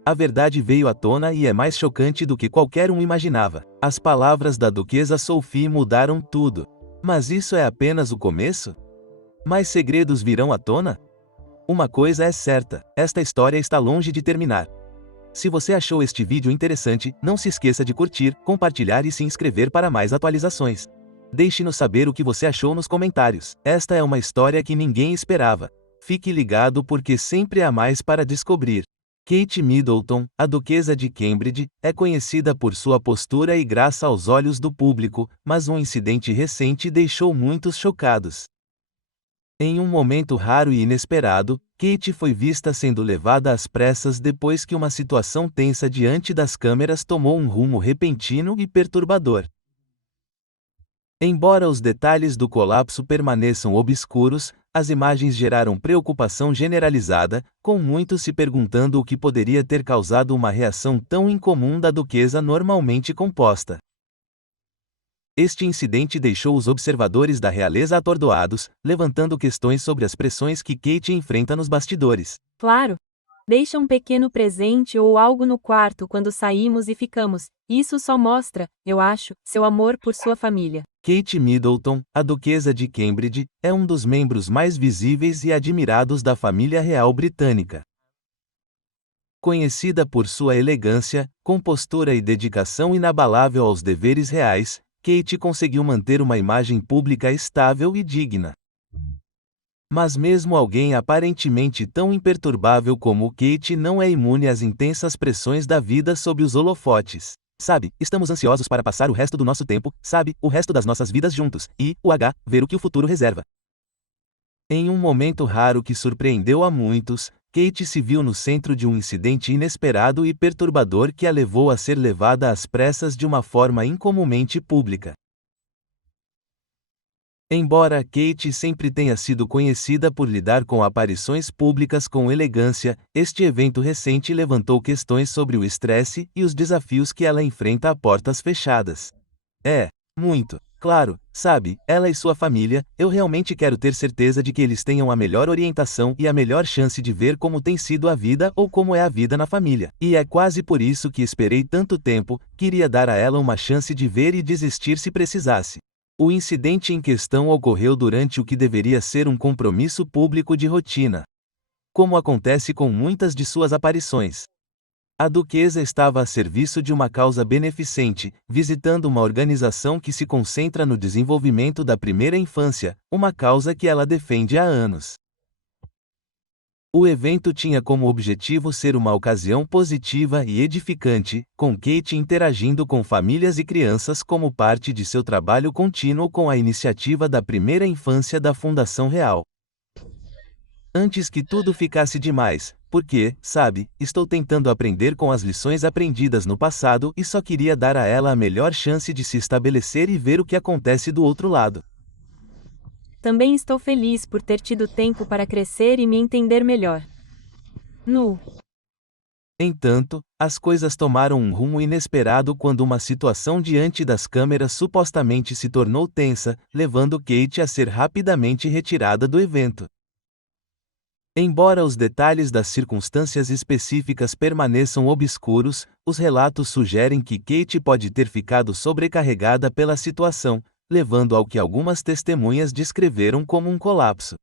A verdade veio à tona e é mais chocante do que qualquer um imaginava. As palavras da duquesa Sophie mudaram tudo. Mas isso é apenas o começo? Mais segredos virão à tona? Uma coisa é certa, esta história está longe de terminar. Se você achou este vídeo interessante, não se esqueça de curtir, compartilhar e se inscrever para mais atualizações. Deixe-nos saber o que você achou nos comentários. Esta é uma história que ninguém esperava. Fique ligado porque sempre há mais para descobrir. Kate Middleton, a duquesa de Cambridge, é conhecida por sua postura e graça aos olhos do público, mas um incidente recente deixou muitos chocados. Em um momento raro e inesperado, Kate foi vista sendo levada às pressas depois que uma situação tensa diante das câmeras tomou um rumo repentino e perturbador. Embora os detalhes do colapso permaneçam obscuros, as imagens geraram preocupação generalizada, com muitos se perguntando o que poderia ter causado uma reação tão incomum da duquesa normalmente composta. Este incidente deixou os observadores da realeza atordoados, levantando questões sobre as pressões que Kate enfrenta nos bastidores. Claro. Deixa um pequeno presente ou algo no quarto quando saímos e ficamos. Isso só mostra, eu acho, seu amor por sua família. Kate Middleton, a duquesa de Cambridge, é um dos membros mais visíveis e admirados da família real britânica. Conhecida por sua elegância, compostura e dedicação inabalável aos deveres reais, Kate conseguiu manter uma imagem pública estável e digna. Mas mesmo alguém aparentemente tão imperturbável como Kate não é imune às intensas pressões da vida sob os holofotes. Sabe, estamos ansiosos para passar o resto do nosso tempo, sabe, o resto das nossas vidas juntos, e, ver o que o futuro reserva. Em um momento raro que surpreendeu a muitos, Kate se viu no centro de um incidente inesperado e perturbador que a levou a ser levada às pressas de uma forma incomumente pública. Embora Kate sempre tenha sido conhecida por lidar com aparições públicas com elegância, este evento recente levantou questões sobre o estresse e os desafios que ela enfrenta a portas fechadas. Muito. Claro, sabe, ela e sua família, eu realmente quero ter certeza de que eles tenham a melhor orientação e a melhor chance de ver como tem sido a vida ou como é a vida na família. E é quase por isso que esperei tanto tempo, queria dar a ela uma chance de ver e desistir se precisasse. O incidente em questão ocorreu durante o que deveria ser um compromisso público de rotina. Como acontece com muitas de suas aparições. A duquesa estava a serviço de uma causa beneficente, visitando uma organização que se concentra no desenvolvimento da primeira infância, uma causa que ela defende há anos. O evento tinha como objetivo ser uma ocasião positiva e edificante, com Kate interagindo com famílias e crianças como parte de seu trabalho contínuo com a iniciativa da primeira infância da Fundação Real. Antes que tudo ficasse demais, porque, sabe, estou tentando aprender com as lições aprendidas no passado e só queria dar a ela a melhor chance de se estabelecer e ver o que acontece do outro lado. Também estou feliz por ter tido tempo para crescer e me entender melhor. No entanto, as coisas tomaram um rumo inesperado quando uma situação diante das câmeras supostamente se tornou tensa, levando Kate a ser rapidamente retirada do evento. Embora os detalhes das circunstâncias específicas permaneçam obscuros, os relatos sugerem que Kate pode ter ficado sobrecarregada pela situação, levando ao que algumas testemunhas descreveram como um colapso.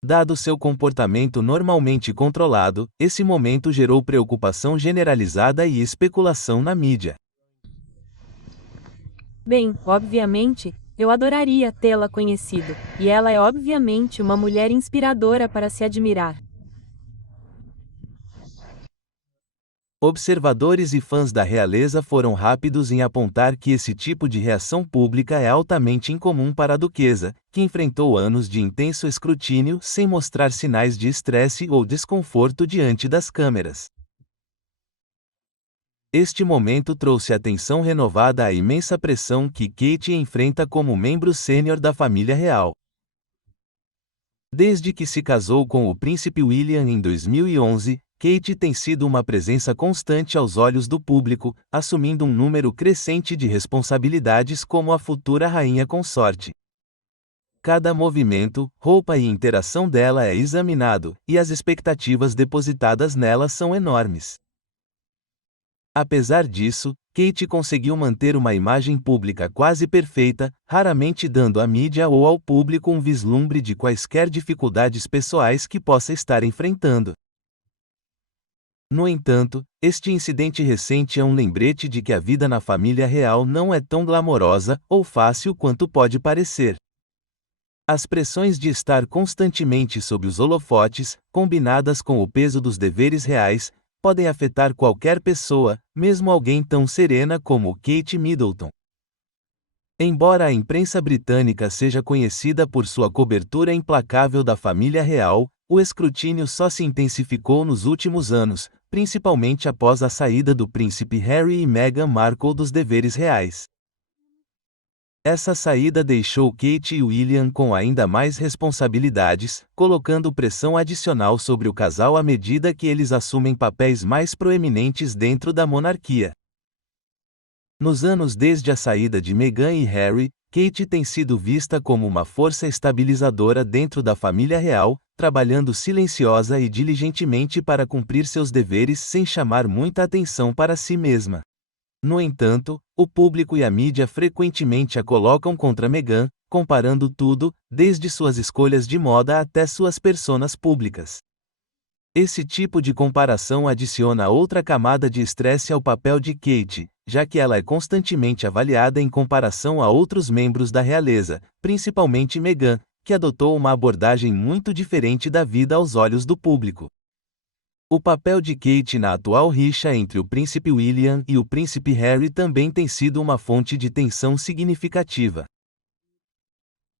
Dado seu comportamento normalmente controlado, esse momento gerou preocupação generalizada e especulação na mídia. Bem, obviamente, eu adoraria tê-la conhecido, e ela é obviamente uma mulher inspiradora para se admirar. Observadores e fãs da realeza foram rápidos em apontar que esse tipo de reação pública é altamente incomum para a duquesa, que enfrentou anos de intenso escrutínio sem mostrar sinais de estresse ou desconforto diante das câmeras. Este momento trouxe atenção renovada à imensa pressão que Kate enfrenta como membro sênior da família real. Desde que se casou com o príncipe William em 2011, Kate tem sido uma presença constante aos olhos do público, assumindo um número crescente de responsabilidades como a futura rainha consorte. Cada movimento, roupa e interação dela é examinado, e as expectativas depositadas nela são enormes. Apesar disso, Kate conseguiu manter uma imagem pública quase perfeita, raramente dando à mídia ou ao público um vislumbre de quaisquer dificuldades pessoais que possa estar enfrentando. No entanto, este incidente recente é um lembrete de que a vida na família real não é tão glamourosa ou fácil quanto pode parecer. As pressões de estar constantemente sob os holofotes, combinadas com o peso dos deveres reais, podem afetar qualquer pessoa, mesmo alguém tão serena como Kate Middleton. Embora a imprensa britânica seja conhecida por sua cobertura implacável da família real, o escrutínio só se intensificou nos últimos anos, principalmente após a saída do príncipe Harry e Meghan Markle dos deveres reais. Essa saída deixou Kate e William com ainda mais responsabilidades, colocando pressão adicional sobre o casal à medida que eles assumem papéis mais proeminentes dentro da monarquia. Nos anos desde a saída de Meghan e Harry, Kate tem sido vista como uma força estabilizadora dentro da família real, trabalhando silenciosa e diligentemente para cumprir seus deveres sem chamar muita atenção para si mesma. No entanto, o público e a mídia frequentemente a colocam contra Meghan, comparando tudo, desde suas escolhas de moda até suas personas públicas. Esse tipo de comparação adiciona outra camada de estresse ao papel de Kate, já que ela é constantemente avaliada em comparação a outros membros da realeza, principalmente Meghan, que adotou uma abordagem muito diferente da vida aos olhos do público. O papel de Kate na atual rixa entre o príncipe William e o príncipe Harry também tem sido uma fonte de tensão significativa.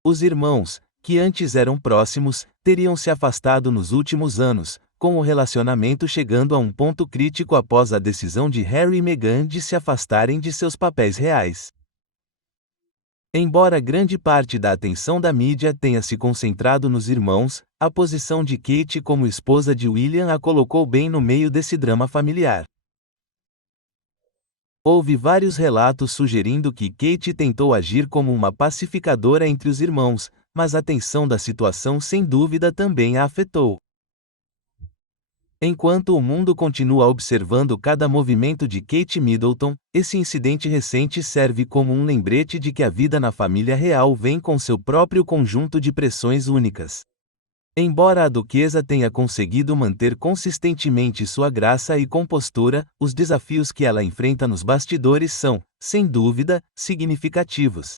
Os irmãos, que antes eram próximos, teriam se afastado nos últimos anos, com o relacionamento chegando a um ponto crítico após a decisão de Harry e Meghan de se afastarem de seus papéis reais. Embora grande parte da atenção da mídia tenha se concentrado nos irmãos, a posição de Kate como esposa de William a colocou bem no meio desse drama familiar. Houve vários relatos sugerindo que Kate tentou agir como uma pacificadora entre os irmãos, mas a tensão da situação sem dúvida também a afetou. Enquanto o mundo continua observando cada movimento de Kate Middleton, esse incidente recente serve como um lembrete de que a vida na família real vem com seu próprio conjunto de pressões únicas. Embora a duquesa tenha conseguido manter consistentemente sua graça e compostura, os desafios que ela enfrenta nos bastidores são, sem dúvida, significativos.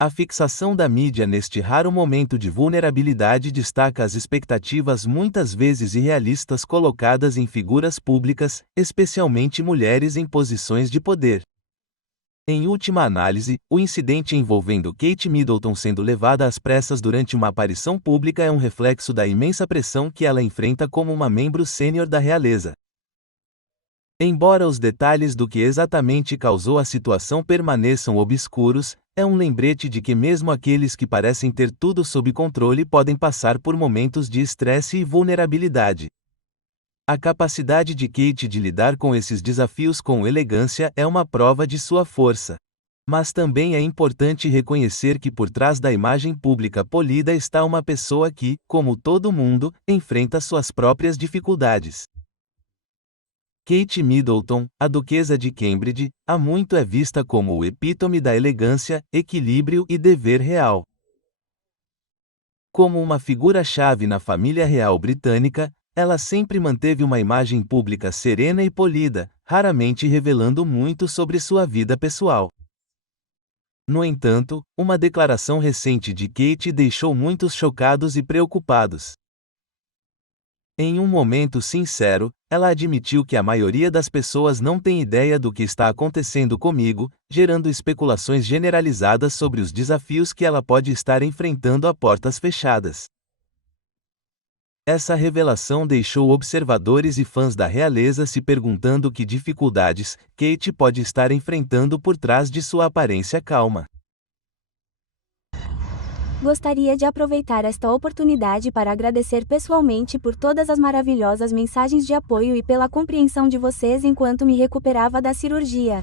A fixação da mídia neste raro momento de vulnerabilidade destaca as expectativas muitas vezes irrealistas colocadas em figuras públicas, especialmente mulheres em posições de poder. Em última análise, o incidente envolvendo Kate Middleton sendo levada às pressas durante uma aparição pública é um reflexo da imensa pressão que ela enfrenta como uma membro sênior da realeza. Embora os detalhes do que exatamente causou a situação permaneçam obscuros, é um lembrete de que mesmo aqueles que parecem ter tudo sob controle podem passar por momentos de estresse e vulnerabilidade. A capacidade de Kate de lidar com esses desafios com elegância é uma prova de sua força. Mas também é importante reconhecer que por trás da imagem pública polida está uma pessoa que, como todo mundo, enfrenta suas próprias dificuldades. Kate Middleton, a duquesa de Cambridge, há muito é vista como o epítome da elegância, equilíbrio e dever real. Como uma figura-chave na família real britânica, ela sempre manteve uma imagem pública serena e polida, raramente revelando muito sobre sua vida pessoal. No entanto, uma declaração recente de Kate deixou muitos chocados e preocupados. Em um momento sincero, ela admitiu que a maioria das pessoas não tem ideia do que está acontecendo comigo, gerando especulações generalizadas sobre os desafios que ela pode estar enfrentando a portas fechadas. Essa revelação deixou observadores e fãs da realeza se perguntando que dificuldades Kate pode estar enfrentando por trás de sua aparência calma. Gostaria de aproveitar esta oportunidade para agradecer pessoalmente por todas as maravilhosas mensagens de apoio e pela compreensão de vocês enquanto me recuperava da cirurgia.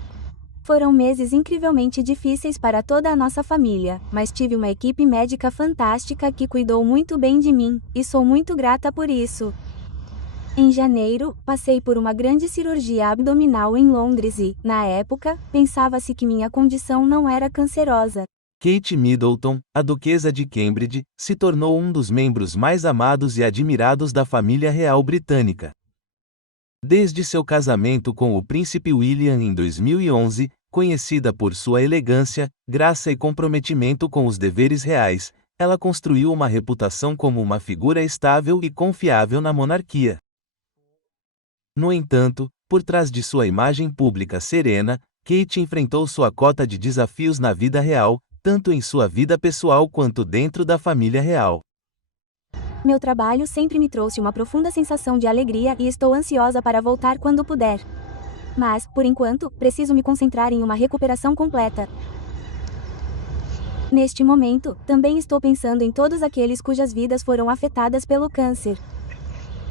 Foram meses incrivelmente difíceis para toda a nossa família, mas tive uma equipe médica fantástica que cuidou muito bem de mim, e sou muito grata por isso. Em janeiro, passei por uma grande cirurgia abdominal em Londres e, na época, pensava-se que minha condição não era cancerosa. Kate Middleton, a duquesa de Cambridge, se tornou um dos membros mais amados e admirados da família real britânica. Desde seu casamento com o príncipe William em 2011, conhecida por sua elegância, graça e comprometimento com os deveres reais, ela construiu uma reputação como uma figura estável e confiável na monarquia. No entanto, por trás de sua imagem pública serena, Kate enfrentou sua cota de desafios na vida real, tanto em sua vida pessoal quanto dentro da família real. Meu trabalho sempre me trouxe uma profunda sensação de alegria e estou ansiosa para voltar quando puder. Mas, por enquanto, preciso me concentrar em uma recuperação completa. Neste momento, também estou pensando em todos aqueles cujas vidas foram afetadas pelo câncer.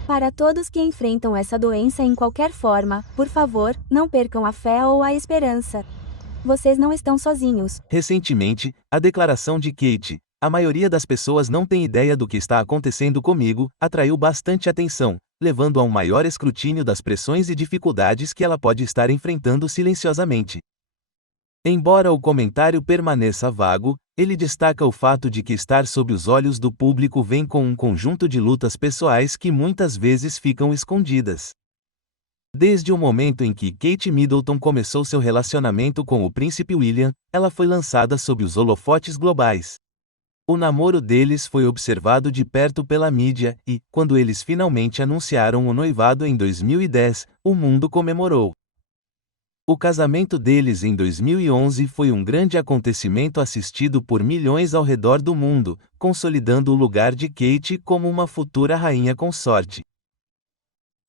Para todos que enfrentam essa doença em qualquer forma, por favor, não percam a fé ou a esperança. Vocês não estão sozinhos. Recentemente, a declaração de Kate, "A maioria das pessoas não tem ideia do que está acontecendo comigo", atraiu bastante atenção, levando a um maior escrutínio das pressões e dificuldades que ela pode estar enfrentando silenciosamente. Embora o comentário permaneça vago, ele destaca o fato de que estar sob os olhos do público vem com um conjunto de lutas pessoais que muitas vezes ficam escondidas. Desde o momento em que Kate Middleton começou seu relacionamento com o príncipe William, ela foi lançada sob os holofotes globais. O namoro deles foi observado de perto pela mídia e, quando eles finalmente anunciaram o noivado em 2010, o mundo comemorou. O casamento deles em 2011 foi um grande acontecimento assistido por milhões ao redor do mundo, consolidando o lugar de Kate como uma futura rainha consorte.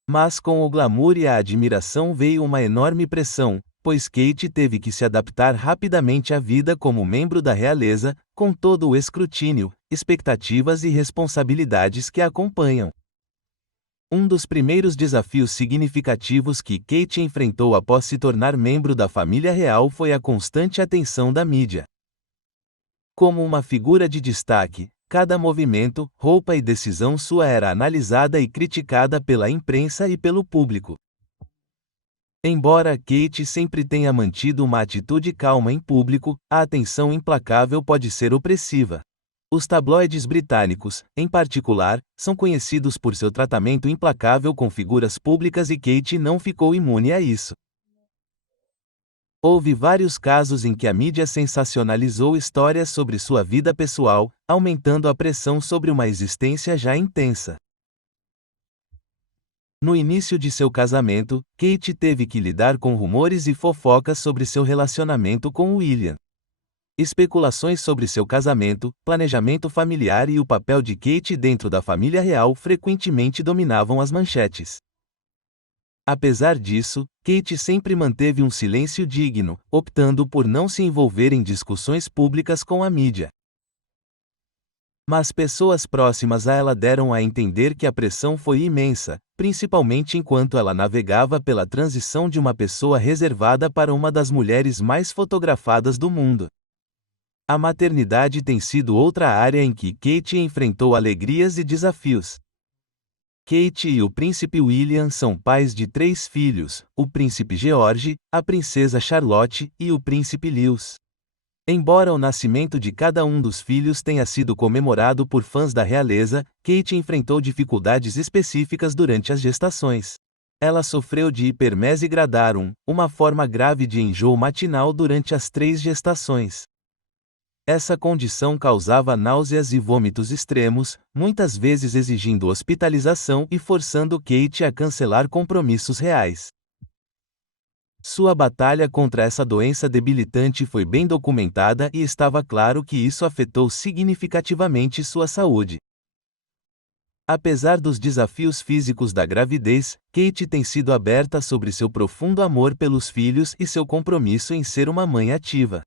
Mas com o glamour e a admiração veio uma enorme pressão, pois Kate teve que se adaptar rapidamente à vida como membro da realeza, com todo o escrutínio, expectativas e responsabilidades que a acompanham. Um dos primeiros desafios significativos que Kate enfrentou após se tornar membro da família real foi a constante atenção da mídia. Como uma figura de destaque, cada movimento, roupa e decisão sua era analisada e criticada pela imprensa e pelo público. Embora Kate sempre tenha mantido uma atitude calma em público, a atenção implacável pode ser opressiva. Os tabloides britânicos, em particular, são conhecidos por seu tratamento implacável com figuras públicas e Kate não ficou imune a isso. Houve vários casos em que a mídia sensacionalizou histórias sobre sua vida pessoal, aumentando a pressão sobre uma existência já intensa. No início de seu casamento, Kate teve que lidar com rumores e fofocas sobre seu relacionamento com William. Especulações sobre seu casamento, planejamento familiar e o papel de Kate dentro da família real frequentemente dominavam as manchetes. Apesar disso, Kate sempre manteve um silêncio digno, optando por não se envolver em discussões públicas com a mídia. Mas pessoas próximas a ela deram a entender que a pressão foi imensa, principalmente enquanto ela navegava pela transição de uma pessoa reservada para uma das mulheres mais fotografadas do mundo. A maternidade tem sido outra área em que Kate enfrentou alegrias e desafios. Kate e o príncipe William são pais de 3 filhos, o príncipe George, a princesa Charlotte e o príncipe Lewis. Embora o nascimento de cada um dos filhos tenha sido comemorado por fãs da realeza, Kate enfrentou dificuldades específicas durante as gestações. Ela sofreu de hipermese gradárum, uma forma grave de enjoo matinal durante as 3 gestações. Essa condição causava náuseas e vômitos extremos, muitas vezes exigindo hospitalização e forçando Kate a cancelar compromissos reais. Sua batalha contra essa doença debilitante foi bem documentada e estava claro que isso afetou significativamente sua saúde. Apesar dos desafios físicos da gravidez, Kate tem sido aberta sobre seu profundo amor pelos filhos e seu compromisso em ser uma mãe ativa.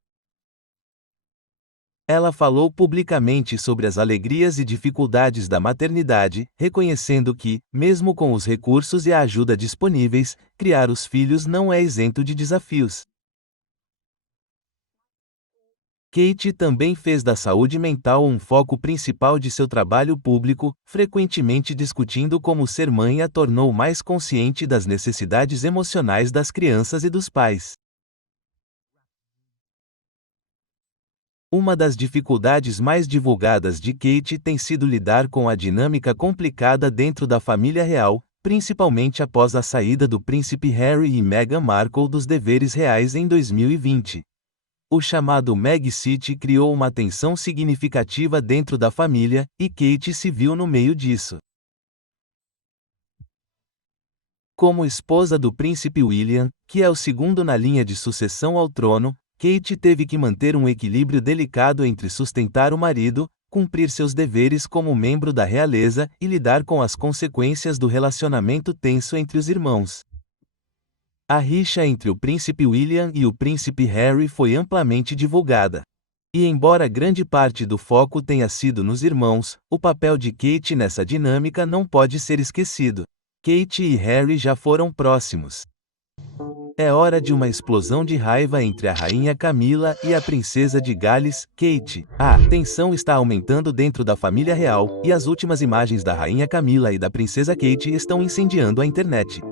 Ela falou publicamente sobre as alegrias e dificuldades da maternidade, reconhecendo que, mesmo com os recursos e a ajuda disponíveis, criar os filhos não é isento de desafios. Kate também fez da saúde mental um foco principal de seu trabalho público, frequentemente discutindo como ser mãe a tornou mais consciente das necessidades emocionais das crianças e dos pais. Uma das dificuldades mais divulgadas de Kate tem sido lidar com a dinâmica complicada dentro da família real, principalmente após a saída do príncipe Harry e Meghan Markle dos deveres reais em 2020. O chamado Megxit criou uma tensão significativa dentro da família, e Kate se viu no meio disso. Como esposa do príncipe William, que é o segundo na linha de sucessão ao trono, Kate teve que manter um equilíbrio delicado entre sustentar o marido, cumprir seus deveres como membro da realeza e lidar com as consequências do relacionamento tenso entre os irmãos. A rixa entre o príncipe William e o príncipe Harry foi amplamente divulgada. E embora grande parte do foco tenha sido nos irmãos, o papel de Kate nessa dinâmica não pode ser esquecido. Kate e Harry já foram próximos. É hora de uma explosão de raiva entre a rainha Camila e a princesa de Gales, Kate. A tensão está aumentando dentro da família real, e as últimas imagens da rainha Camila e da princesa Kate estão incendiando a internet.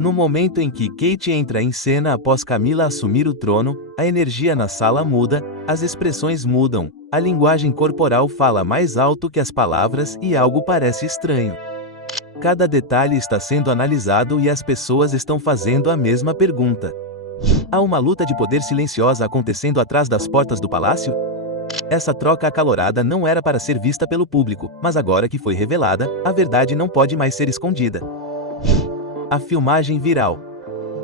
No momento em que Kate entra em cena após Camila assumir o trono, a energia na sala muda, as expressões mudam, a linguagem corporal fala mais alto que as palavras e algo parece estranho. Cada detalhe está sendo analisado e as pessoas estão fazendo a mesma pergunta. Há uma luta de poder silenciosa acontecendo atrás das portas do palácio? Essa troca acalorada não era para ser vista pelo público, mas agora que foi revelada, a verdade não pode mais ser escondida. A filmagem viral.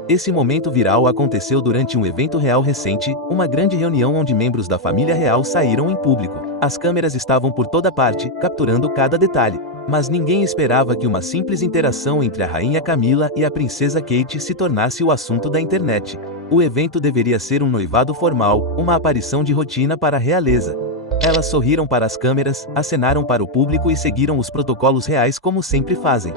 Esse momento viral aconteceu durante um evento real recente, uma grande reunião onde membros da família real saíram em público. As câmeras estavam por toda parte, capturando cada detalhe. Mas ninguém esperava que uma simples interação entre a rainha Camila e a princesa Kate se tornasse o assunto da internet. O evento deveria ser um noivado formal, uma aparição de rotina para a realeza. Elas sorriram para as câmeras, acenaram para o público e seguiram os protocolos reais como sempre fazem.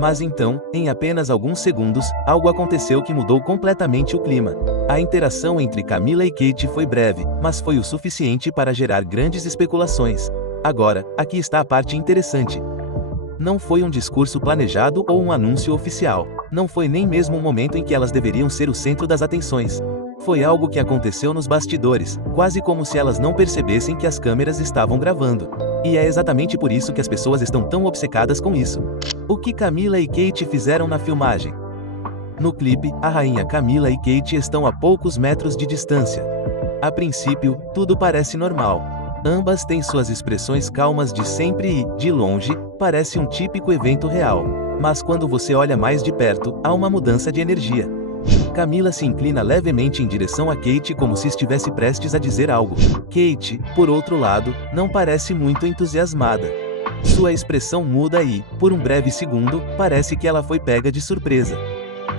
Mas então, em apenas alguns segundos, algo aconteceu que mudou completamente o clima. A interação entre Camila e Kate foi breve, mas foi o suficiente para gerar grandes especulações. Agora, aqui está a parte interessante. Não foi um discurso planejado ou um anúncio oficial. Não foi nem mesmo um momento em que elas deveriam ser o centro das atenções. Foi algo que aconteceu nos bastidores, quase como se elas não percebessem que as câmeras estavam gravando. E é exatamente por isso que as pessoas estão tão obcecadas com isso. O que Camila e Kate fizeram na filmagem? No clipe, a rainha Camila e Kate estão a poucos metros de distância. A princípio, tudo parece normal. Ambas têm suas expressões calmas de sempre e, de longe, parece um típico evento real. Mas quando você olha mais de perto, há uma mudança de energia. Camila se inclina levemente em direção a Kate como se estivesse prestes a dizer algo. Kate, por outro lado, não parece muito entusiasmada. Sua expressão muda e, por um breve segundo, parece que ela foi pega de surpresa.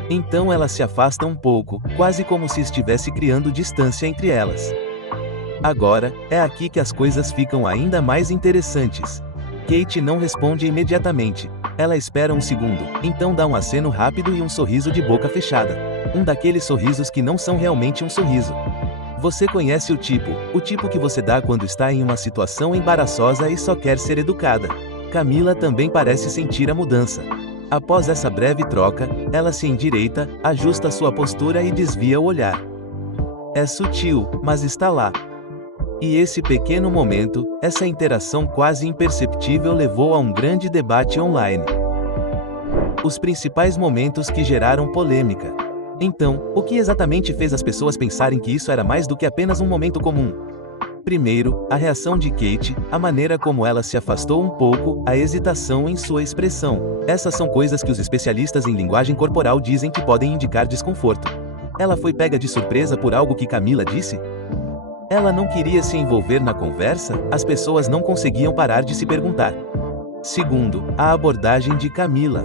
Então ela se afasta um pouco, quase como se estivesse criando distância entre elas. Agora, é aqui que as coisas ficam ainda mais interessantes. Kate não responde imediatamente. Ela espera um segundo, então dá um aceno rápido e um sorriso de boca fechada. Um daqueles sorrisos que não são realmente um sorriso. Você conhece o tipo que você dá quando está em uma situação embaraçosa e só quer ser educada. Camila também parece sentir a mudança. Após essa breve troca, ela se endireita, ajusta sua postura e desvia o olhar. É sutil, mas está lá. E esse pequeno momento, essa interação quase imperceptível levou a um grande debate online. Os principais momentos que geraram polêmica. Então, o que exatamente fez as pessoas pensarem que isso era mais do que apenas um momento comum? Primeiro, a reação de Kate, a maneira como ela se afastou um pouco, a hesitação em sua expressão. Essas são coisas que os especialistas em linguagem corporal dizem que podem indicar desconforto. Ela foi pega de surpresa por algo que Camila disse? Ela não queria se envolver na conversa? As pessoas não conseguiam parar de se perguntar. Segundo, a abordagem de Camila.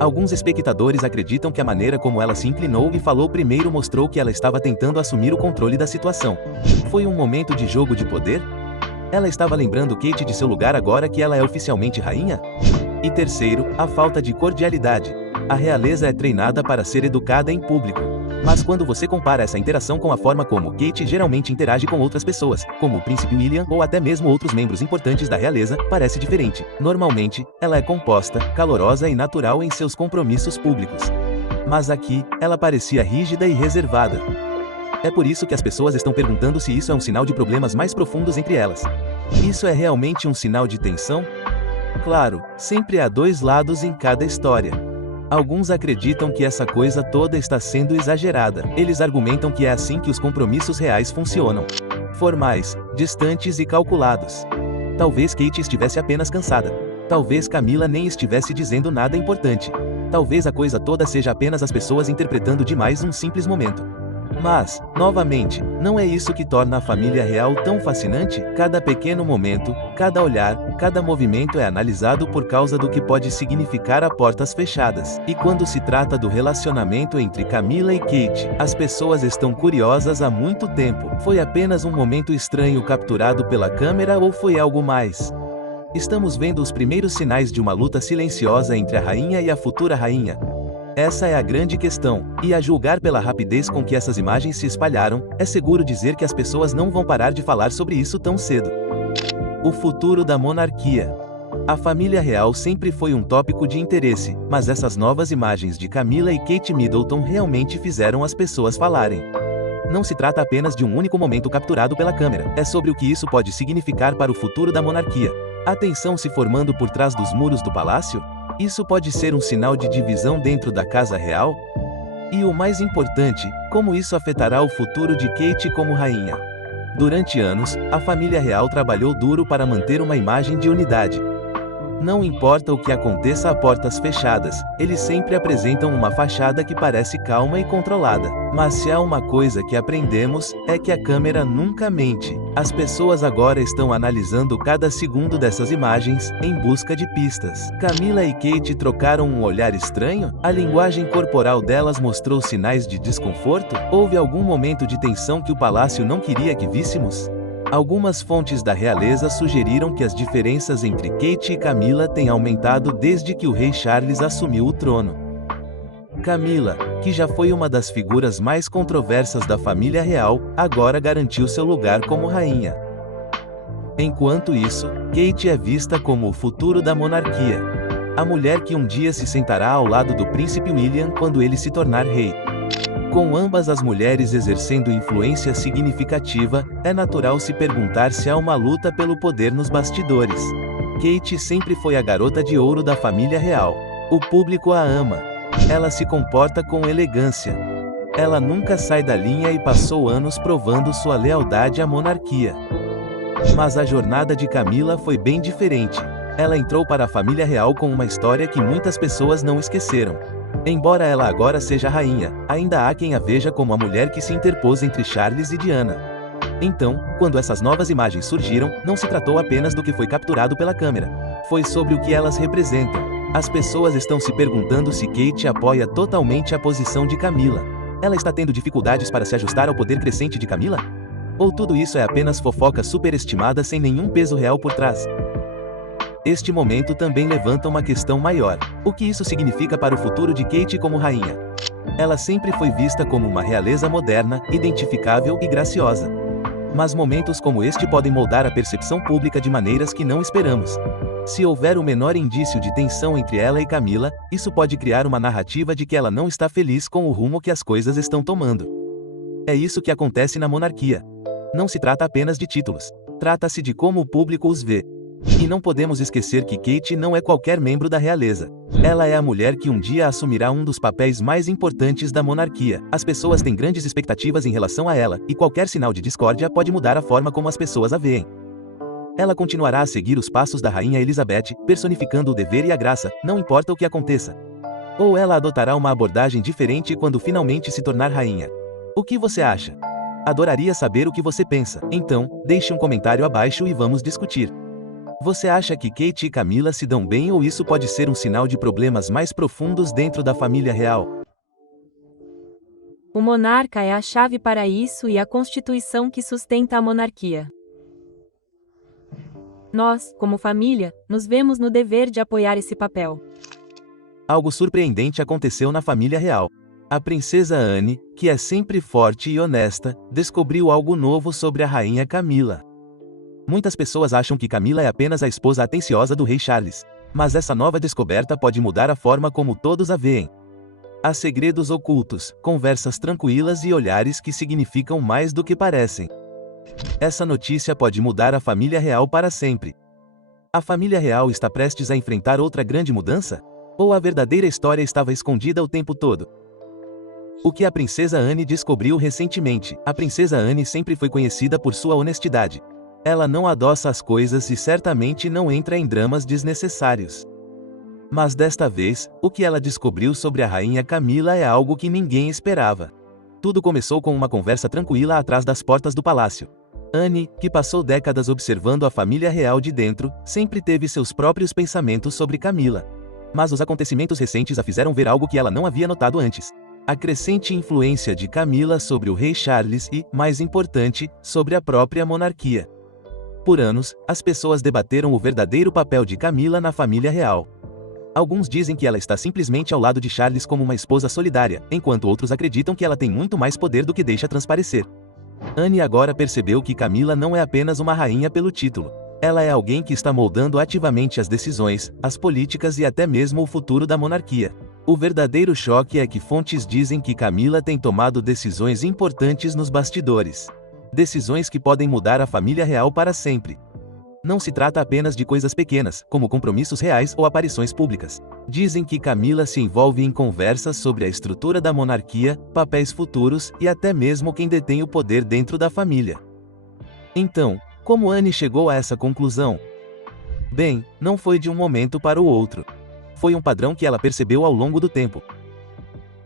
Alguns espectadores acreditam que a maneira como ela se inclinou e falou primeiro mostrou que ela estava tentando assumir o controle da situação. Foi um momento de jogo de poder? Ela estava lembrando Kate de seu lugar agora que ela é oficialmente rainha? E terceiro, a falta de cordialidade. A realeza é treinada para ser educada em público. Mas quando você compara essa interação com a forma como Kate geralmente interage com outras pessoas, como o príncipe William ou até mesmo outros membros importantes da realeza, parece diferente. Normalmente, ela é composta, calorosa e natural em seus compromissos públicos. Mas aqui, ela parecia rígida e reservada. É por isso que as pessoas estão perguntando se isso é um sinal de problemas mais profundos entre elas. Isso é realmente um sinal de tensão? Claro, sempre há dois lados em cada história. Alguns acreditam que essa coisa toda está sendo exagerada. Eles argumentam que é assim que os compromissos reais funcionam. Formais, distantes e calculados. Talvez Kate estivesse apenas cansada. Talvez Camila nem estivesse dizendo nada importante. Talvez a coisa toda seja apenas as pessoas interpretando demais um simples momento. Mas, novamente, não é isso que torna a família real tão fascinante? Cada pequeno momento, cada olhar, cada movimento é analisado por causa do que pode significar a portas fechadas. E quando se trata do relacionamento entre Camila e Kate, as pessoas estão curiosas há muito tempo. Foi apenas um momento estranho capturado pela câmera ou foi algo mais? Estamos vendo os primeiros sinais de uma luta silenciosa entre a rainha e a futura rainha. Essa é a grande questão, e a julgar pela rapidez com que essas imagens se espalharam, é seguro dizer que as pessoas não vão parar de falar sobre isso tão cedo. O futuro da monarquia. A família real sempre foi um tópico de interesse, mas essas novas imagens de Camila e Kate Middleton realmente fizeram as pessoas falarem. Não se trata apenas de um único momento capturado pela câmera, é sobre o que isso pode significar para o futuro da monarquia. A tensão se formando por trás dos muros do palácio? Isso pode ser um sinal de divisão dentro da casa real? E o mais importante, como isso afetará o futuro de Kate como rainha? Durante anos, a família real trabalhou duro para manter uma imagem de unidade. Não importa o que aconteça a portas fechadas, eles sempre apresentam uma fachada que parece calma e controlada. Mas se há uma coisa que aprendemos, é que a câmera nunca mente. As pessoas agora estão analisando cada segundo dessas imagens, em busca de pistas. Camila e Kate trocaram um olhar estranho? A linguagem corporal delas mostrou sinais de desconforto? Houve algum momento de tensão que o palácio não queria que víssemos? Algumas fontes da realeza sugeriram que as diferenças entre Kate e Camila têm aumentado desde que o rei Charles assumiu o trono. Camila, que já foi uma das figuras mais controversas da família real, agora garantiu seu lugar como rainha. Enquanto isso, Kate é vista como o futuro da monarquia. A mulher que um dia se sentará ao lado do príncipe William quando ele se tornar rei. Com ambas as mulheres exercendo influência significativa, é natural se perguntar se há uma luta pelo poder nos bastidores. Kate sempre foi a garota de ouro da família real. O público a ama. Ela se comporta com elegância. Ela nunca sai da linha e passou anos provando sua lealdade à monarquia. Mas a jornada de Camila foi bem diferente. Ela entrou para a família real com uma história que muitas pessoas não esqueceram. Embora ela agora seja rainha, ainda há quem a veja como a mulher que se interpôs entre Charles e Diana. Então, quando essas novas imagens surgiram, não se tratou apenas do que foi capturado pela câmera. Foi sobre o que elas representam. As pessoas estão se perguntando se Kate apoia totalmente a posição de Camila. Ela está tendo dificuldades para se ajustar ao poder crescente de Camila? Ou tudo isso é apenas fofoca superestimada sem nenhum peso real por trás? Este momento também levanta uma questão maior. O que isso significa para o futuro de Kate como rainha? Ela sempre foi vista como uma realeza moderna, identificável e graciosa. Mas momentos como este podem moldar a percepção pública de maneiras que não esperamos. Se houver o menor indício de tensão entre ela e Camila, isso pode criar uma narrativa de que ela não está feliz com o rumo que as coisas estão tomando. É isso que acontece na monarquia. Não se trata apenas de títulos. Trata-se de como o público os vê. E não podemos esquecer que Kate não é qualquer membro da realeza. Ela é a mulher que um dia assumirá um dos papéis mais importantes da monarquia. As pessoas têm grandes expectativas em relação a ela, e qualquer sinal de discórdia pode mudar a forma como as pessoas a veem. Ela continuará a seguir os passos da rainha Elizabeth, personificando o dever e a graça, não importa o que aconteça. Ou ela adotará uma abordagem diferente quando finalmente se tornar rainha. O que você acha? Adoraria saber o que você pensa. Então, deixe um comentário abaixo e vamos discutir. Você acha que Kate e Camila se dão bem ou isso pode ser um sinal de problemas mais profundos dentro da família real? O monarca é a chave para isso e a constituição que sustenta a monarquia. Nós, como família, nos vemos no dever de apoiar esse papel. Algo surpreendente aconteceu na família real. A princesa Anne, que é sempre forte e honesta, descobriu algo novo sobre a rainha Camila. Muitas pessoas acham que Camila é apenas a esposa atenciosa do rei Charles. Mas essa nova descoberta pode mudar a forma como todos a veem. Há segredos ocultos, conversas tranquilas e olhares que significam mais do que parecem. Essa notícia pode mudar a família real para sempre. A família real está prestes a enfrentar outra grande mudança? Ou a verdadeira história estava escondida o tempo todo? O que a princesa Anne descobriu recentemente. A princesa Anne sempre foi conhecida por sua honestidade. Ela não adoça as coisas e certamente não entra em dramas desnecessários. Mas desta vez, o que ela descobriu sobre a rainha Camila é algo que ninguém esperava. Tudo começou com uma conversa tranquila atrás das portas do palácio. Anne, que passou décadas observando a família real de dentro, sempre teve seus próprios pensamentos sobre Camila. Mas os acontecimentos recentes a fizeram ver algo que ela não havia notado antes. A crescente influência de Camila sobre o rei Charles e, mais importante, sobre a própria monarquia. Por anos, as pessoas debateram o verdadeiro papel de Camila na família real. Alguns dizem que ela está simplesmente ao lado de Charles como uma esposa solidária, enquanto outros acreditam que ela tem muito mais poder do que deixa transparecer. Anne agora percebeu que Camila não é apenas uma rainha pelo título. Ela é alguém que está moldando ativamente as decisões, as políticas e até mesmo o futuro da monarquia. O verdadeiro choque é que fontes dizem que Camila tem tomado decisões importantes nos bastidores. Decisões que podem mudar a família real para sempre. Não se trata apenas de coisas pequenas, como compromissos reais ou aparições públicas. Dizem que Camila se envolve em conversas sobre a estrutura da monarquia, papéis futuros e até mesmo quem detém o poder dentro da família. Então, como Anne chegou a essa conclusão? Bem, não foi de um momento para o outro. Foi um padrão que ela percebeu ao longo do tempo.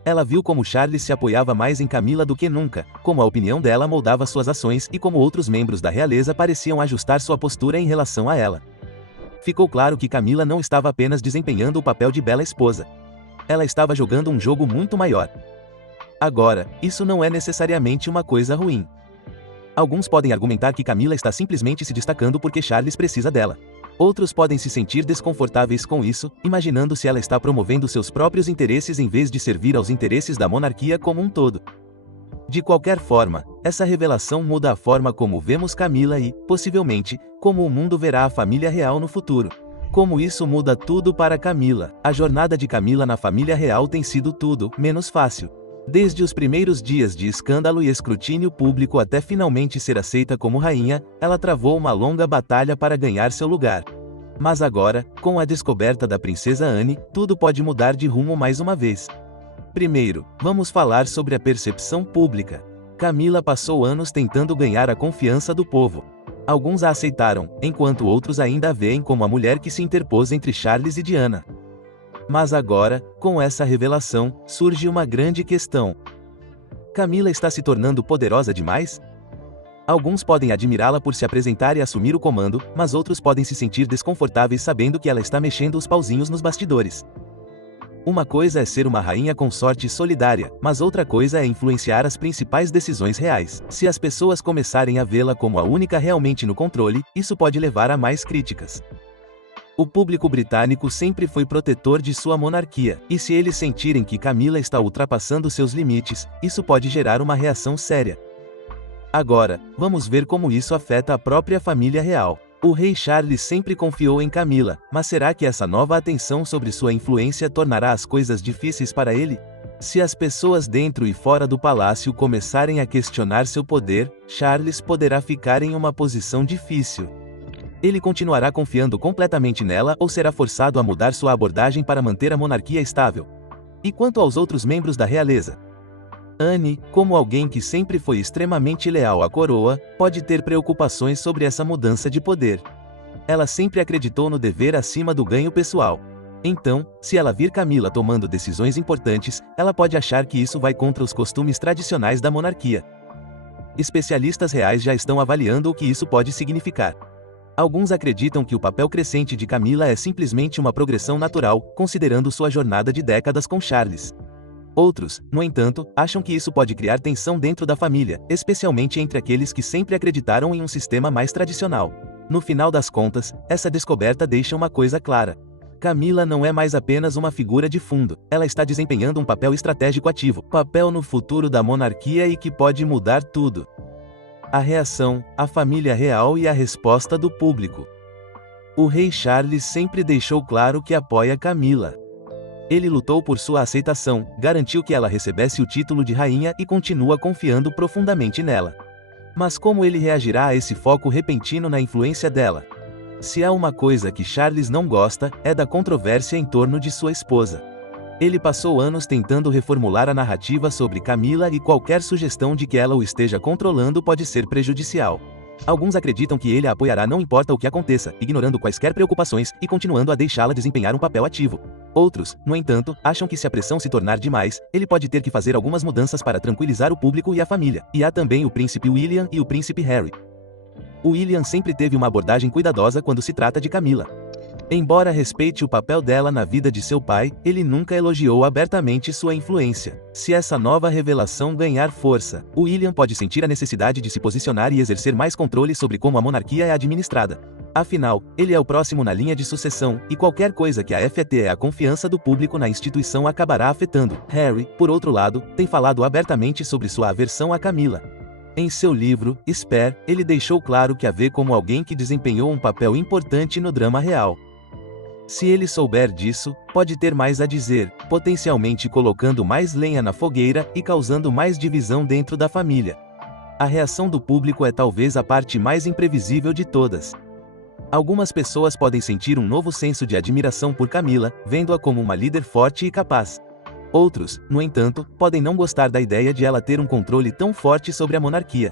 Ela viu como Charles se apoiava mais em Camila do que nunca, como a opinião dela moldava suas ações e como outros membros da realeza pareciam ajustar sua postura em relação a ela. Ficou claro que Camila não estava apenas desempenhando o papel de bela esposa. Ela estava jogando um jogo muito maior. Agora, isso não é necessariamente uma coisa ruim. Alguns podem argumentar que Camila está simplesmente se destacando porque Charles precisa dela. Outros podem se sentir desconfortáveis com isso, imaginando se ela está promovendo seus próprios interesses em vez de servir aos interesses da monarquia como um todo. De qualquer forma, essa revelação muda a forma como vemos Camila e, possivelmente, como o mundo verá a família real no futuro. Como isso muda tudo para Camila. A jornada de Camila na família real tem sido tudo menos fácil. Desde os primeiros dias de escândalo e escrutínio público até finalmente ser aceita como rainha, ela travou uma longa batalha para ganhar seu lugar. Mas agora, com a descoberta da princesa Anne, tudo pode mudar de rumo mais uma vez. Primeiro, vamos falar sobre a percepção pública. Camila passou anos tentando ganhar a confiança do povo. Alguns a aceitaram, enquanto outros ainda a veem como a mulher que se interpôs entre Charles e Diana. Mas agora, com essa revelação, surge uma grande questão. Camila está se tornando poderosa demais? Alguns podem admirá-la por se apresentar e assumir o comando, mas outros podem se sentir desconfortáveis sabendo que ela está mexendo os pauzinhos nos bastidores. Uma coisa é ser uma rainha consorte solidária, mas outra coisa é influenciar as principais decisões reais. Se as pessoas começarem a vê-la como a única realmente no controle, isso pode levar a mais críticas. O público britânico sempre foi protetor de sua monarquia, e se eles sentirem que Camila está ultrapassando seus limites, isso pode gerar uma reação séria. Agora, vamos ver como isso afeta a própria família real. O rei Charles sempre confiou em Camila, mas será que essa nova atenção sobre sua influência tornará as coisas difíceis para ele? Se as pessoas dentro e fora do palácio começarem a questionar seu poder, Charles poderá ficar em uma posição difícil. Ele continuará confiando completamente nela ou será forçado a mudar sua abordagem para manter a monarquia estável? E quanto aos outros membros da realeza? Anne, como alguém que sempre foi extremamente leal à coroa, pode ter preocupações sobre essa mudança de poder. Ela sempre acreditou no dever acima do ganho pessoal. Então, se ela vir Camila tomando decisões importantes, ela pode achar que isso vai contra os costumes tradicionais da monarquia. Especialistas reais já estão avaliando o que isso pode significar. Alguns acreditam que o papel crescente de Camila é simplesmente uma progressão natural, considerando sua jornada de décadas com Charles. Outros, no entanto, acham que isso pode criar tensão dentro da família, especialmente entre aqueles que sempre acreditaram em um sistema mais tradicional. No final das contas, essa descoberta deixa uma coisa clara. Camila não é mais apenas uma figura de fundo, ela está desempenhando um papel estratégico ativo, papel no futuro da monarquia e que pode mudar tudo. A reação, a família real e a resposta do público. O rei Charles sempre deixou claro que apoia Camila. Ele lutou por sua aceitação, garantiu que ela recebesse o título de rainha e continua confiando profundamente nela. Mas como ele reagirá a esse foco repentino na influência dela? Se há uma coisa que Charles não gosta, é da controvérsia em torno de sua esposa. Ele passou anos tentando reformular a narrativa sobre Camila e qualquer sugestão de que ela o esteja controlando pode ser prejudicial. Alguns acreditam que ele a apoiará não importa o que aconteça, ignorando quaisquer preocupações e continuando a deixá-la desempenhar um papel ativo. Outros, no entanto, acham que se a pressão se tornar demais, ele pode ter que fazer algumas mudanças para tranquilizar o público e a família. E há também o príncipe William e o príncipe Harry. William sempre teve uma abordagem cuidadosa quando se trata de Camila. Embora respeite o papel dela na vida de seu pai, ele nunca elogiou abertamente sua influência. Se essa nova revelação ganhar força, William pode sentir a necessidade de se posicionar e exercer mais controle sobre como a monarquia é administrada. Afinal, ele é o próximo na linha de sucessão, e qualquer coisa que afete a confiança do público na instituição acabará afetando. Harry, por outro lado, tem falado abertamente sobre sua aversão a Camila. Em seu livro, Spare, ele deixou claro que a vê como alguém que desempenhou um papel importante no drama real. Se ele souber disso, pode ter mais a dizer, potencialmente colocando mais lenha na fogueira e causando mais divisão dentro da família. A reação do público é talvez a parte mais imprevisível de todas. Algumas pessoas podem sentir um novo senso de admiração por Camila, vendo-a como uma líder forte e capaz. Outros, no entanto, podem não gostar da ideia de ela ter um controle tão forte sobre a monarquia.